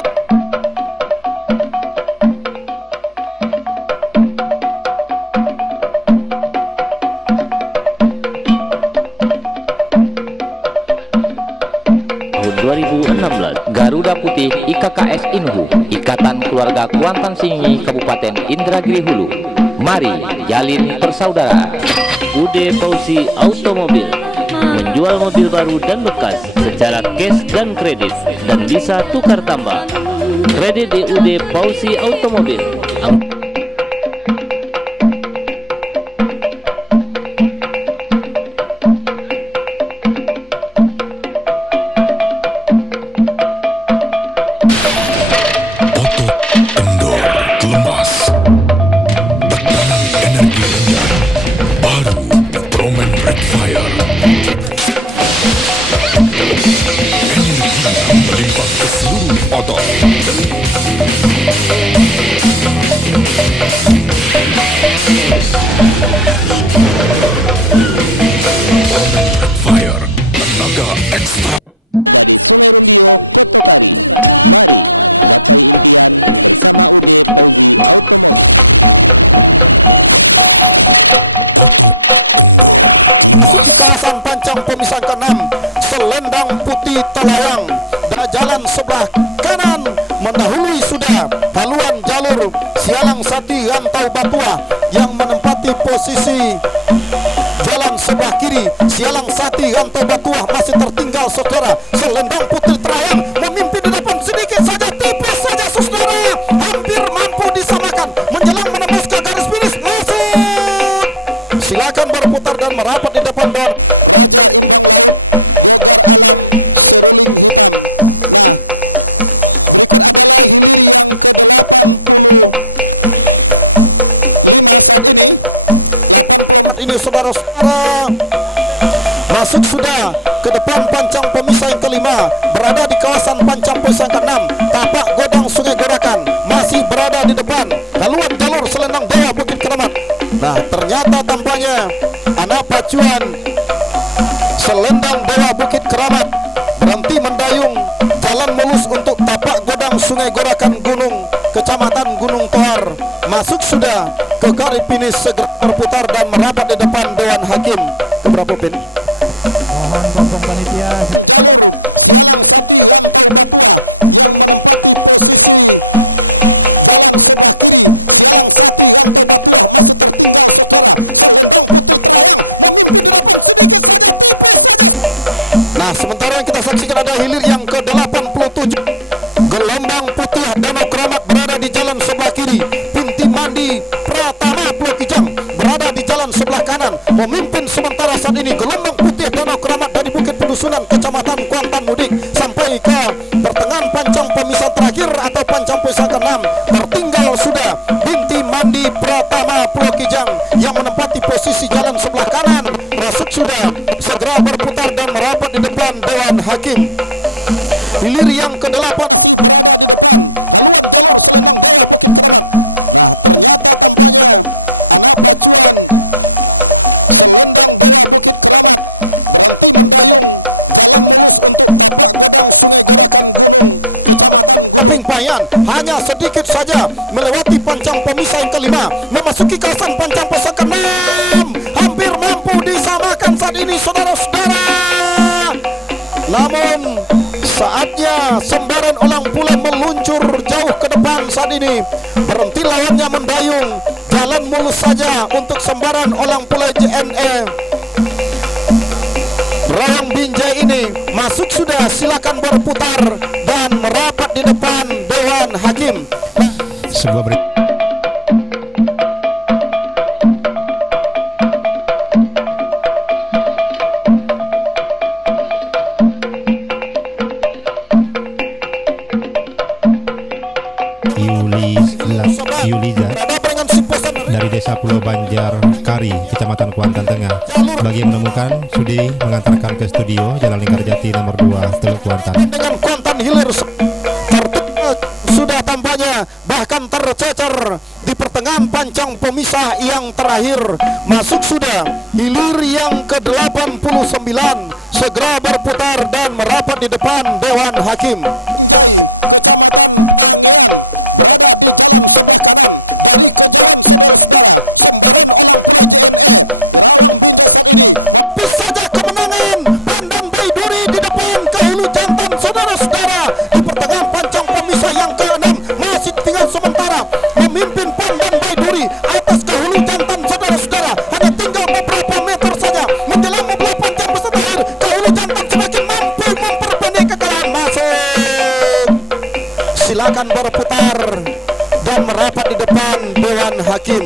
tahun 2016, Garuda Putih IKKS Inhu, Ikatan Keluarga Kuantan Singi Kabupaten Indragiri Hulu. Mari jalin persaudaraan. UD Pausi Automobil menjual mobil baru dan bekas secara cash dan kredit, dan bisa tukar tambah. Kredit di UD Pausi Automobil. Masuki kawasan pancang pemisahan ke-6, Selendang Putih Telayang dan jalan sebelah kanan mendahului sudah haluan jalur Sialang Sati Rantau Batua yang menempati posisi jalan sebelah kiri. Sialang Sati Rantau Batua masih tertinggal saudara. Selendang Putih Telayang memimpin di depan, sedikit saja, tipis saja saudara, hampir mampu disamakan menjelang menembus ke garis finish. Masuk, silakan berputar dan merapat di depan Dewan. Ini saudara-saudara, masuk sudah ke depan pancang pemisah yang kelima, berada di kawasan pancang pemisah yang ke-6, Tapak Godang Sungai Gorakan masih berada di depan haluan jalur Selendang Dewa Bukit Keramat. Nah ternyata tampaknya anak pacuan Selendang Dewa Bukit Keramat berhenti mendayung, jalan mulus untuk Tapak Godang Sungai Gorakan Gunung Kecamatan Gunung Toar. Masuk sudah ke garis finish, segera berputar dan merapat di depan Dewan Hakim. Keberapa pin? Mohon kosong panitia. Nah sementara yang kita saksikan ada hilir yang ke-87, Gelombang Putih Danau Keramat berada di jalan sebelah kiri, Pinti Mandi Pratama Pulau Kijang berada di jalan sebelah kanan, memimpin sementara saat ini Gelombang Putih Danau Keramat dari Bukit Pedusunan Kecamatan Kuantan Mudik. sampai ke pertengahan pancang pemisah terakhir atau pancang pemisah ke-6. Tertinggal sudah Binti Mandi Pratama Pulau Kijang yang menempati posisi jalan sebelah kanan. Masuk sudah, segera berputar dan merapat di depan Dewan Hakim. Hilir yang ke-8. Hanya sedikit saja melewati pancang pemisah yang ke-5, memasuki kawasan pancang pemisah ke-6, hampir mampu disamakan saat ini saudara-saudara. Namun saatnya sembaran Olang Pula meluncur jauh ke depan saat ini. Berhenti lawannya mendayung, jalan mulus saja untuk sembaran Olang Pula JNE. Rawang Binjai ini masuk sudah, silakan berputar dan merapat di depan Dewan Hakim. Sebuah berita Yuliza dari Desa Pulau Banjar Kari, Kecamatan Kuantan Tengah. Bagi yang menemukan, Sudi mengantarkan ke studio Jalan Linggarjati nomor 2, Teluk Kuantan. Dengan Kuantan hilir sudah tampaknya bahkan tercecer di pertengahan pancang pemisah yang terakhir. Masuk sudah hilir yang ke-89, segera berputar dan merapat di depan Dewan Hakim. Silakan berputar dan merapat di depan Dewan Hakim.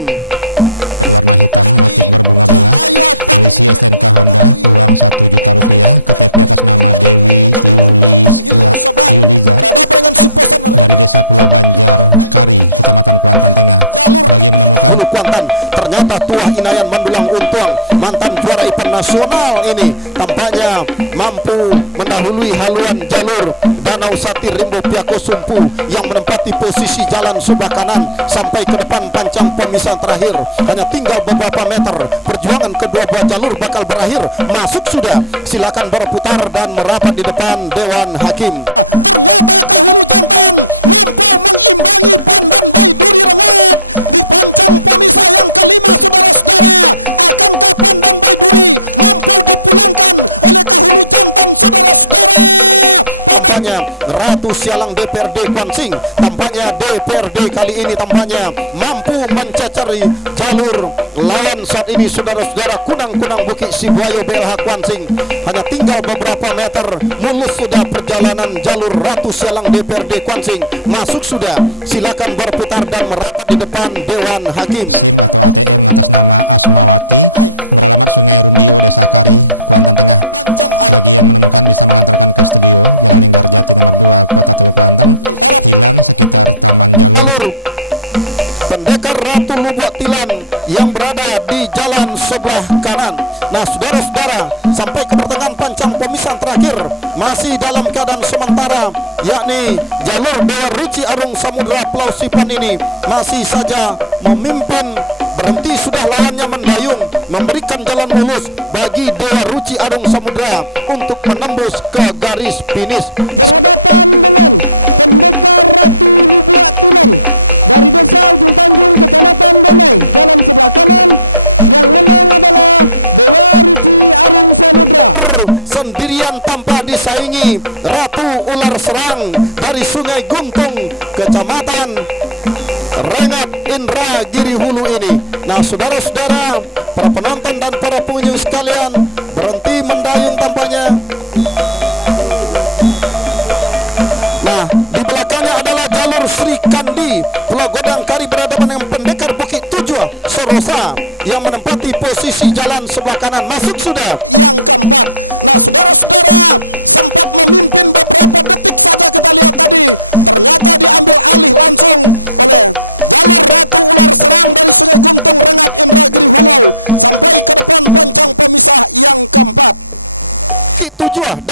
Hulu Kuantan, ternyata Tuah Inayan Mandulang Untuang, mantan juara event nasional ini tampaknya mampu mendahului haluan jalur Danau Satir Rimbo Piako Sumpu yang menempati posisi jalan sebelah kanan sampai ke depan pancang pemisah terakhir. Hanya tinggal beberapa meter, perjuangan kedua buah jalur bakal berakhir. Masuk sudah, silakan berputar dan merapat di depan Dewan Hakim. Ratu Sialang DPRD Kuansing, tampaknya DPRD kali ini tampaknya mampu mencacari jalur lawan saat ini saudara-saudara. Kunang-kunang Bukit Sibuayo BLH Kuansing, hanya tinggal beberapa meter mulus sudah perjalanan jalur Ratu Sialang DPRD Kuansing. Masuk sudah, silakan berputar dan merapat di depan Dewan Hakim. Yang berada di jalan sebelah kanan. Nah saudara-saudara, sampai ke pertengahan pancang pemisahan terakhir masih dalam keadaan sementara, yakni jalur Dewa Ruci Arung Samudra Pulau Sipan ini masih saja memimpin. Berhenti sudah lawannya mendayung, memberikan jalan mulus bagi Dewa Ruci Arung Samudra untuk menembus ke garis finish. Sendirian tanpa disaingi Ratu Ular Serang dari Sungai Guntung, Kecamatan Rengat, Indragiri Hulu ini. Nah saudara-saudara, para penonton dan para pengunjung sekalian, berhenti mendayung tampaknya. Nah di belakangnya adalah jalur Sri Kandi Pulau Godang Kari berhadapan dengan Pendekar Bukit Tujuh Sorosa yang menempati posisi jalan sebelah kanan. Masuk sudah.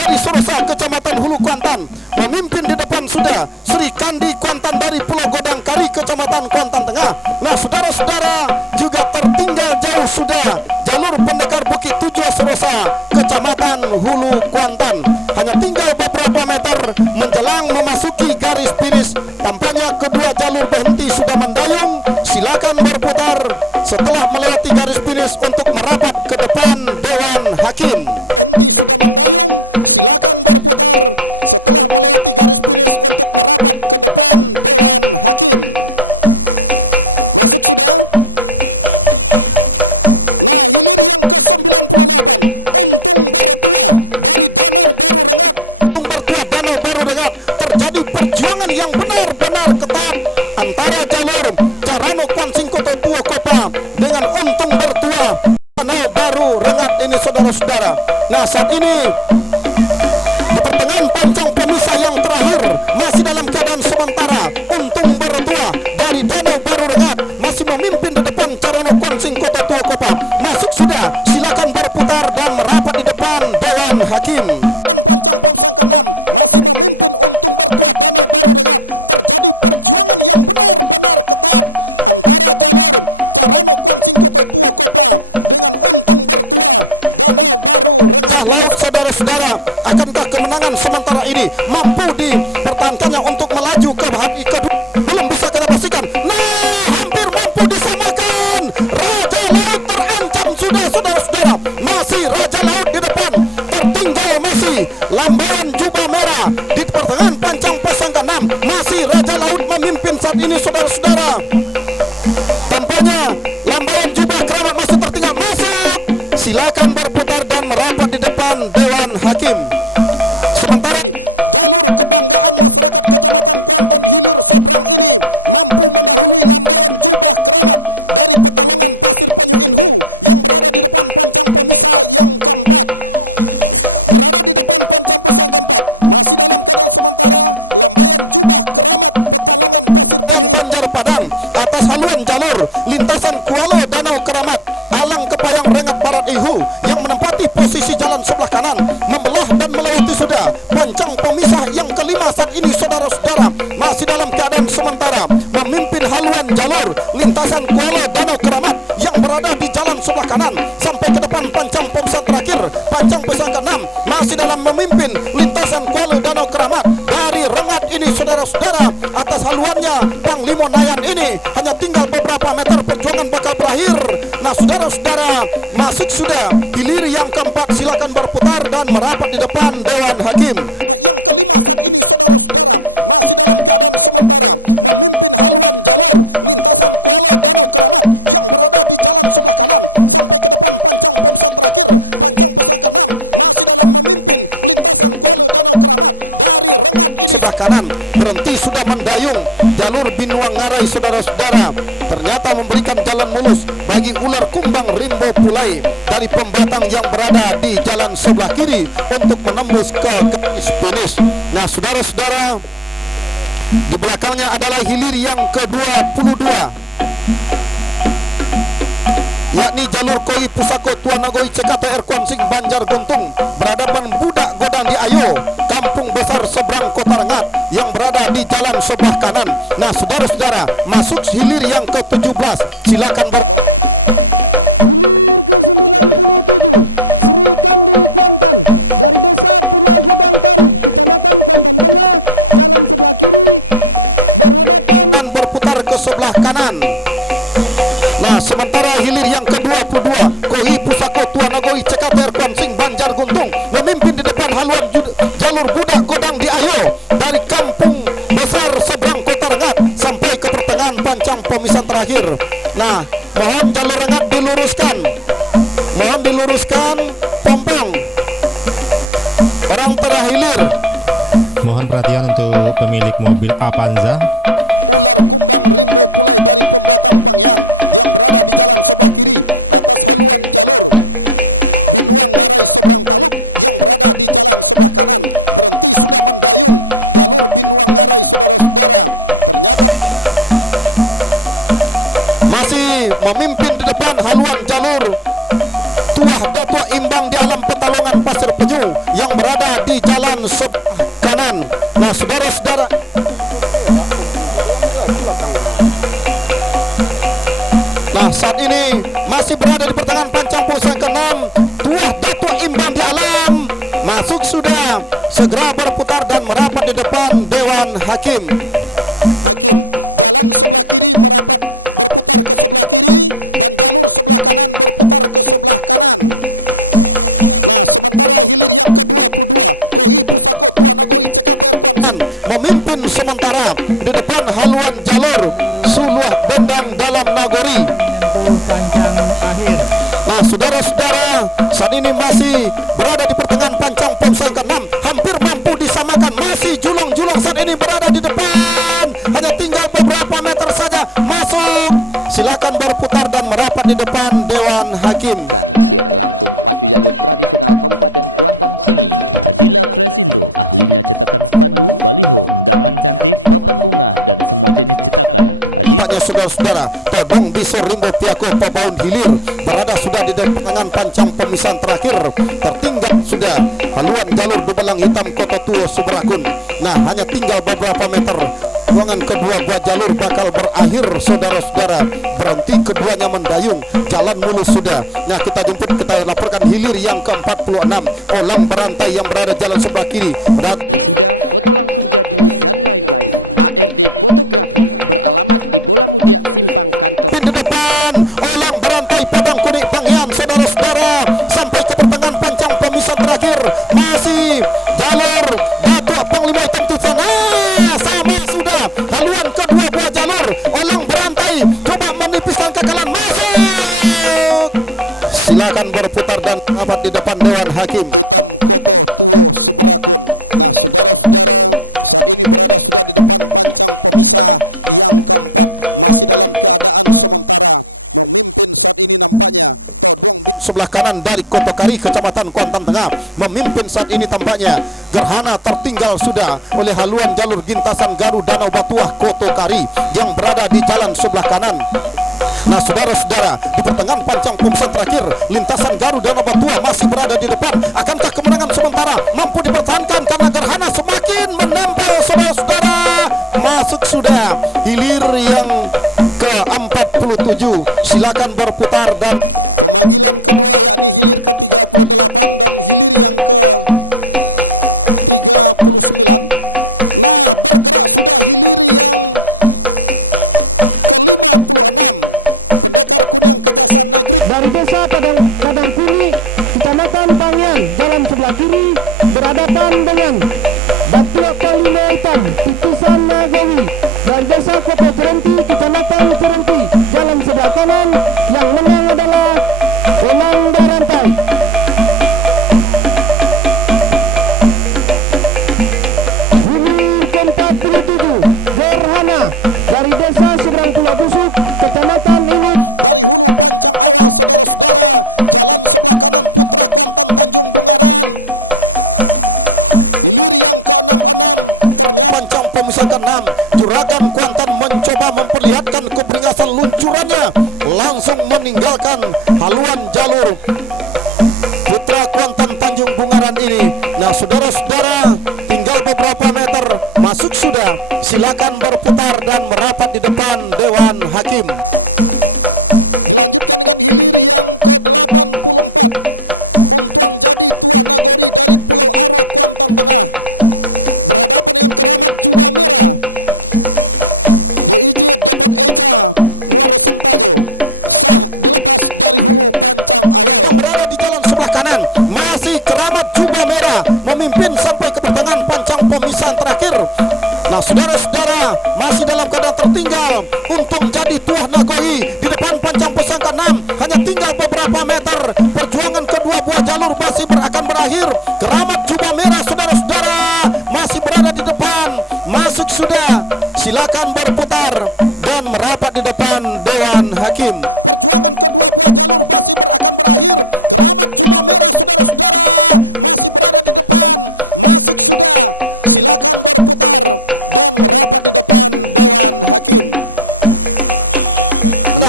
dari Sorosa Kecamatan Hulu Kuantan. Memimpin di depan sudah Sri Kandi Kuantan dari Pulau Godang Kari Kecamatan Kuantan Tengah. Nah saudara-saudara, juga tertinggal jauh sudah jalur pendekar Bukit Tujuh Sorosa Kecamatan Hulu Kuantan. Hanya tinggal beberapa meter menjelang memasuki garis finish. Tampaknya kedua jalur berhenti sudah mendayung. Silakan berputar setelah melewati garis finish untuk merapat ke depan Dewan Hakim. Terjadi perjuangan yang benar-benar ketat antara jalur Carano Kwansing Kota Tua Kopa dengan Untung Bertua Danau Baru Rengat ini saudara-saudara. Nah saat ini di pertengahan pancang pemisah yang terakhir masih dalam keadaan sementara Untung Bertua dari Danau Baru Rengat masih memimpin di depan Carano Kwansing Kota Tua Kopa. Masuk sudah, silakan berputar dan merapat di depan Dewan Hakim. Laut saudara-saudara, akankah kemenangan sementara ini mampu dipertahankannya untuk melaju ke hari kedua? Belum bisa kita pastikan. Nah, hampir mampu disamakan. Raja Laut terancam sudah saudara-saudara. Masih Raja Laut di depan. Tertinggal masih Lambayan Jubah Merah di pertengahan pancang pasangga 6. Masih Raja Laut memimpin saat ini saudara-saudara. Tampaknya Lambayan Jubah Keramat masih tertinggal. Masuk. Silakan berputar dan merapat di depan Dewan Hakim. Sementara dan Banjar Padang atas haluan jalur lintasan Kuala Danau Keramat Alang Kepayang Rengat Barat Ihu yang menempati posisi jalan sebelah kanan membelah dan melewati sudah pancang pemisah yang kelima saat ini saudara-saudara masih dalam keadaan sementara memimpin haluan jalur lintasan Kuala Danau Keramat yang berada di jalan sebelah kanan sampai ke depan pancang pemisah terakhir pancang pesangga 6 masih dalam memimpin lintasan Kuala Danau Keramat dari Rengat ini saudara-saudara. Atas haluannya Panglima Nayan ini hanya tinggal beberapa meter perjuangan bakal berakhir. Nah saudara-saudara, masuk sudah hilir yang keempat, silakan berputar dan merapat di depan Dewan Hakim. Sebelah kanan berhenti sudah mendayung jalur Binuang Ngarai saudara-saudara, ternyata memberikan jalan mulus bagi ular kumbang Rimbo Pulai dari pembatang yang berada di jalan sebelah kiri untuk menembus ke garis finish. Nah saudara-saudara, di belakangnya adalah hilir yang ke-22 yakni jalur Koi Pusako Tuanagoi CKTR Kwansing Banjar Guntung berhadapan Budak Godang di Ayo Kampung Besar seberang Kota Rengat yang berada di jalan sebelah kanan. Nah saudara-saudara, masuk hilir yang ke-17, silakan berputar ke sebelah kanan. Nah sementara hilir yang ke-22 Koi Pusako Tuanagoi CKTR Kwansing Banjar Guntung memimpin di depan haluan jalur Budak Godang di Ayo dari Kampung Besar seberang Kota Rengat sampai ke pertengahan pancang pemisah terakhir. Nah mohon jalur Rengat diluruskan, mohon diluruskan pompong orang terhilir. Mohon perhatian untuk pemilik mobil Avanza. Memimpin di depan haluan jalur Tuah Datua Imbang di Alam Petalongan Pasir Penyu yang berada di di jalan sebelah kanan. Nah saudara-saudara, nah saat ini masih berada di pertengahan pancang pusat ke-6. Tuah Datuk Imbang di alam masuk sudah, segera berputar dan merapat di depan Dewan Hakim. Memimpin sementara di depan haluan jalur Suluh Bendang dalam Nagori. Pancang akhir. Nah saudara-saudara, saat ini masih berada di pertengahan pancang pusat ke-6, hampir mampu disamakan. Masih julung-julung saat ini berada di depan, hanya tinggal beberapa meter saja masuk. Silakan berputar dan merapat di depan Dewan Hakim. Saudara-saudara, Todong Bisor Rimbo Piako Papaun Hilir berada sudah di pertengahan pancang pemisahan terakhir. Tertinggal sudah haluan jalur Dubelang Hitam Kota Tua Suberakun. Nah hanya tinggal beberapa meter, ruangan kedua buah jalur bakal berakhir. Saudara-saudara, berhenti keduanya mendayung, jalan mulus sudah. Nah kita jemput, kita laporkan hilir yang ke-46, Olang Berantai yang berada jalan sebelah kiri. Olang Berantai Padang Kuning Pangyan, saudara-saudara, sampai ke pertengahan pancang pemisahan terakhir. Masih jalur Datuk Panglima Hitam Tusan. Sama sudah haluan kedua buah jalur. Olang Berantai coba menipiskan kekalahan, masuk. Silakan berputar dan rapat di depan Dewan Hakim. Sebelah kanan dari Kotokari, Kecamatan Kuantan Tengah, memimpin saat ini tampaknya. Gerhana tertinggal sudah oleh haluan jalur Gintasan Garu Danau Batuah Kotokari yang berada di jalan sebelah kanan. Nah saudara-saudara, di pertengahan pancang pemisahan terakhir, lintasan Garu Danau Batuah masih berada di depan. Akankah kemenangan sementara mampu dipertahankan karena Gerhana semakin menempel? Saudara-saudara, masuk sudah hilir yang ke-47. Silakan berputar dan dari desa Padang Kuri, Kecamatan Pangyan, jalan sebelah kiri berhadapan dengan Datuk Panglima Hitam Tusan Nagori. Dari desa Kota Cerenti, Kecamatan Cerenti, jalan sebelah kanan, yang menang adalah Olang Berantai. Hilir ke-47, Gerhana dari desa Seberang Pulau Busuk, Kecamatan Ingut. pancang pemisahan ke-6, Juragan Kuantan mencoba memperlihatkan keberingasan luncurannya, langsung meninggalkan haluan jalur Putra Kuantan Tanjung Bungaran ini. Nah saudara-saudara, tinggal beberapa meter masuk sudah. Silakan berputar dan merapat di depan Dewan Hakim. Masih Keramat Jubah Merah memimpin sampai ke pertengahan pancang pemisahan terakhir. Nah saudara-saudara, masih dalam keadaan tertinggal untuk jadi Tuah Nagoi di depan pancang pemisahan ke-6. Hanya tinggal beberapa meter, perjuangan kedua buah jalur masih akan berakhir. Keramat Jubah Merah, saudara-saudara, masih berada di depan, masuk sudah. Silakan berputar dan merapat di depan Dewan Hakim.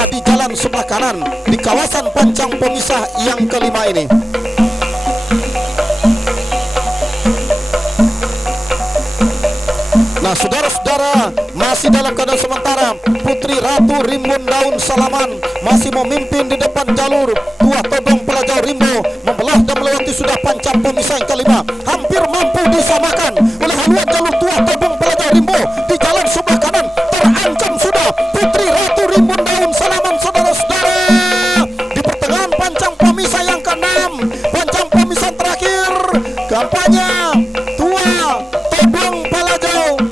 Di jalan sebelah kanan di kawasan pancang pemisah yang kelima ini. Nah saudara-saudara, masih dalam keadaan sementara Putri Ratu Rimbun Daun Salaman masih memimpin di depan jalur. Tuah Todong Pelajau Rimbo membelah dan melewati sudah pancang pemisah yang kelima, hampir mampu disamakan oleh haluan jalur Tuah Todong Pelajau Rimbo. Di jalan sebelah kanan terancam sudah Putri Ratu Rimbun Daun Salaman, saudara-saudara. Di pertengahan pancang pemisah yang ke-6, pancang pemisah terakhir kampanye Tuah Todong Pelajau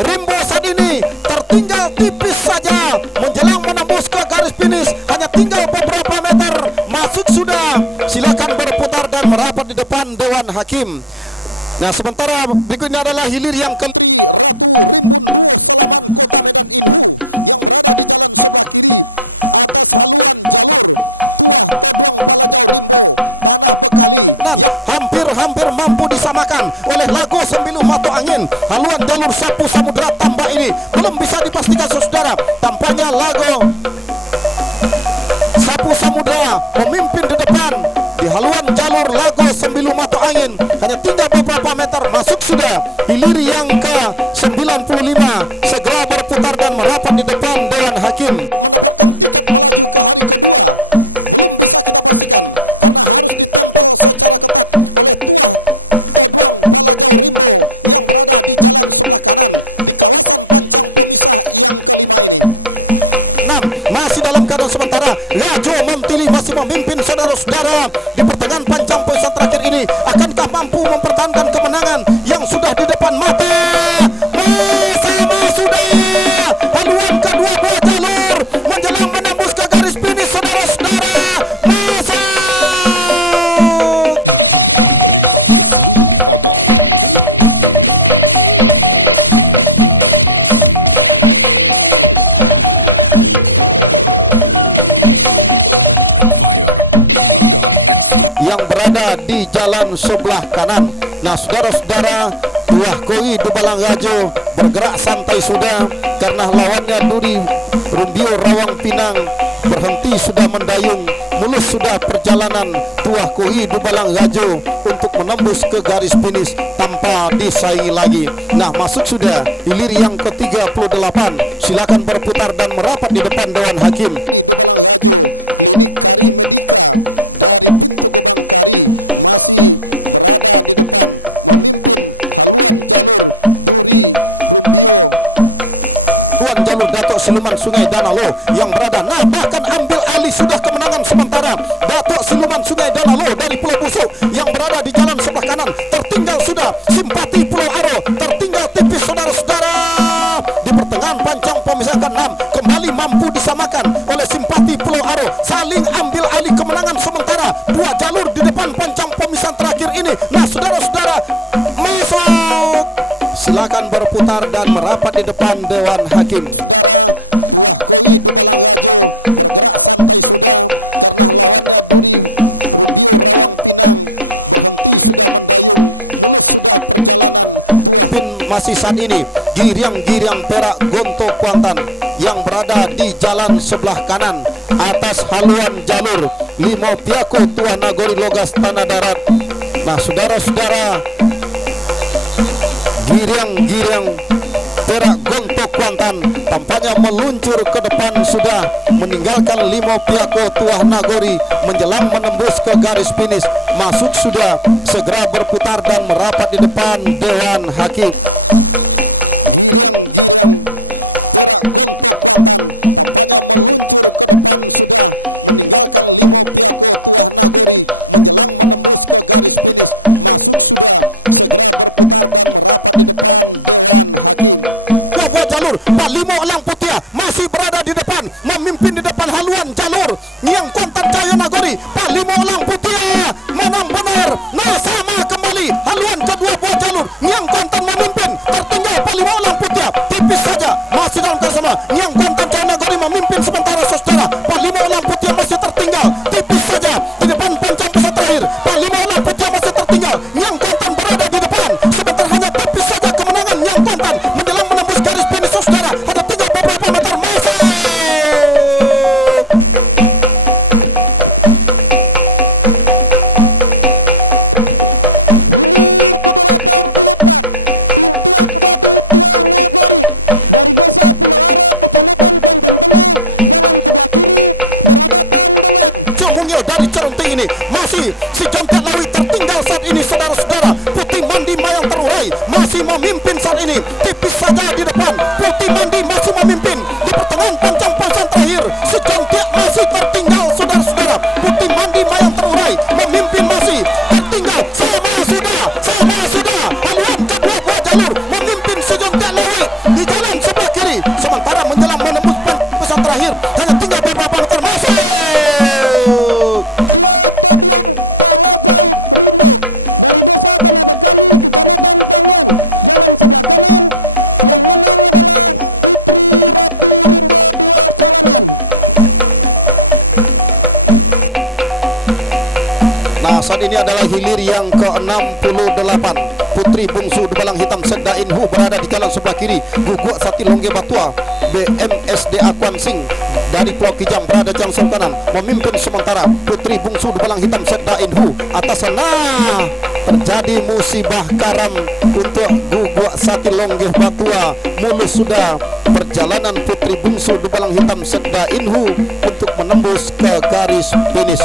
Rimbo saat ini tertinggal tipis saja menjelang menembus ke garis finish, hanya tinggal beberapa meter masuk sudah. Silakan berputar dan merapat di depan Dewan Hakim. Nah sementara berikutnya adalah hilir yang ke hampir mampu disamakan oleh Lago Sembilu Mato Angin. Haluan jalur Sapu Samudra Tambak ini belum bisa dipastikan saudara. Tampaknya Lago Sapu Samudra memimpin di depan di haluan jalur Lago Sembilu Mato Angin, hanya tinggal beberapa meter masuk sudah. Hilir yang ke-95 segera berputar dan merapat di depan Dewan Hakim. Masih dalam keadaan sementara Rajo Mentili masih memimpin saudara-saudara di pertengahan panjang poin terakhir ini. Akankah mampu mempertahankan kemenangan yang sudah di depan mata? Sama sudah haluan kedua buah jalur menjelang menembus ke garis finish, saudara-saudara. yang berada di jalan sebelah kanan. Nah saudara-saudara, Tuah Koi Dubalang Rajo bergerak santai sudah karena lawannya Duri Rumbio Rawang Pinang berhenti sudah mendayung. Mulus sudah perjalanan Tuah Koi Dubalang Rajo untuk menembus ke garis finish tanpa disaingi lagi. Nah masuk sudah hilir yang ke-38. Silakan berputar dan merapat di depan Dewan Hakim. Jalur Datuk Siluman Sungai Danalo yang berada, nah bahkan ambil alih sudah kemenangan sementara Datuk Siluman Sungai Danalo dari Pulau Busuk yang berada di jalan sebelah kanan. Tertinggal sudah Simpati Pulau Aro, tertinggal tipis saudara-saudara di pertengahan pancang pemisah ke-6, kembali mampu disamakan oleh Simpati Pulau Aro, saling ambil alih kemenangan sementara dua jalur di depan pancang pemisah terakhir ini. Nah saudara-saudara, masuk, silakan berputar dan merapat di depan Dewan Hakim. Masih saat ini Giriang-Giriang Perak Gonto Kuantan yang berada di jalan sebelah kanan atas haluan jalur Limo Piako Tuah Nagori Logas Tanah Darat. Nah saudara-saudara, Giriang-Giriang Perak Gonto Kuantan tampaknya meluncur ke depan sudah meninggalkan Limo Piako Tuah Nagori menjelang menembus ke garis finish. Masuk sudah, segera berputar dan merapat di depan Dewan Hakim. Palimo Elang Putih masih berada di depan, memimpin di depan haluan jalur Niang Kuantan Cahaya Nagori. Palimo Elang Putih menang benar. Nah sama kembali haluan kedua buah jalur Niang Kuantan memimpin, tertinggal Palimo Elang Putih tipis saja. Masih dalam bersama Niang Kuantan Cahaya Nagori memimpin sementara saudara. Palimo Elang Putih masih tertinggal tipis saja di depan pancang besar terakhir. Palimo Elang Putih masih tertinggal, Niang Kuantan berada di depan sebentar, hanya tipis saja kemenangan Niang Kuantan menjelang menembus garis finish saudara. Ada 3 Mayang Terurai masih memimpin saat ini, tipis saja di depan. Putih Mandi masih memimpin di pertengahan panjang posen terakhir. Sejontiak masih tertinggal saudara-saudara. Putih Mandi Mayang Terurai memimpin masih tertinggal. Sama sudah haluan kedua buah jalur memimpin sejontiak lori di jalan sebelah kiri. Sementara menjelang menembus pesan terakhir hanya tinggal beberapa meter masuk. Saat ini adalah hilir yang ke-68. Putri bungsu Dubalang Hitam Sedda Inhu berada di jalan sebelah kiri. Guguk Sati Longge Batua BMSDA Kuan Sing dari Pulau Kijang berada jalan sebelah kanan memimpin, sementara Putri bungsu Dubalang Hitam Sedda Inhu atas sana terjadi musibah karam untuk Guguk Sati Longge Batua. Mulus sudah perjalanan Putri bungsu Dubalang Hitam Sedda Inhu untuk menembus ke garis finish.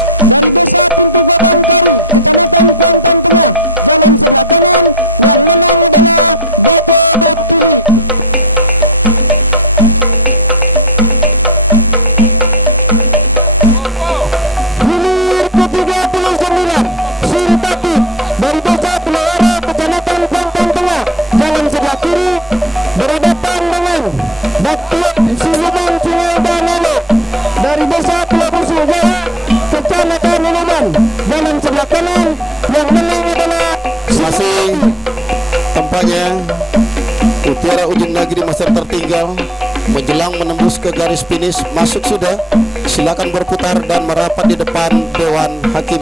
Masih tampaknya Mutiara Ujung Negeri masih tertinggal menjelang menembus ke garis finish. Masuk sudah, silakan berputar dan merapat di depan Dewan Hakim.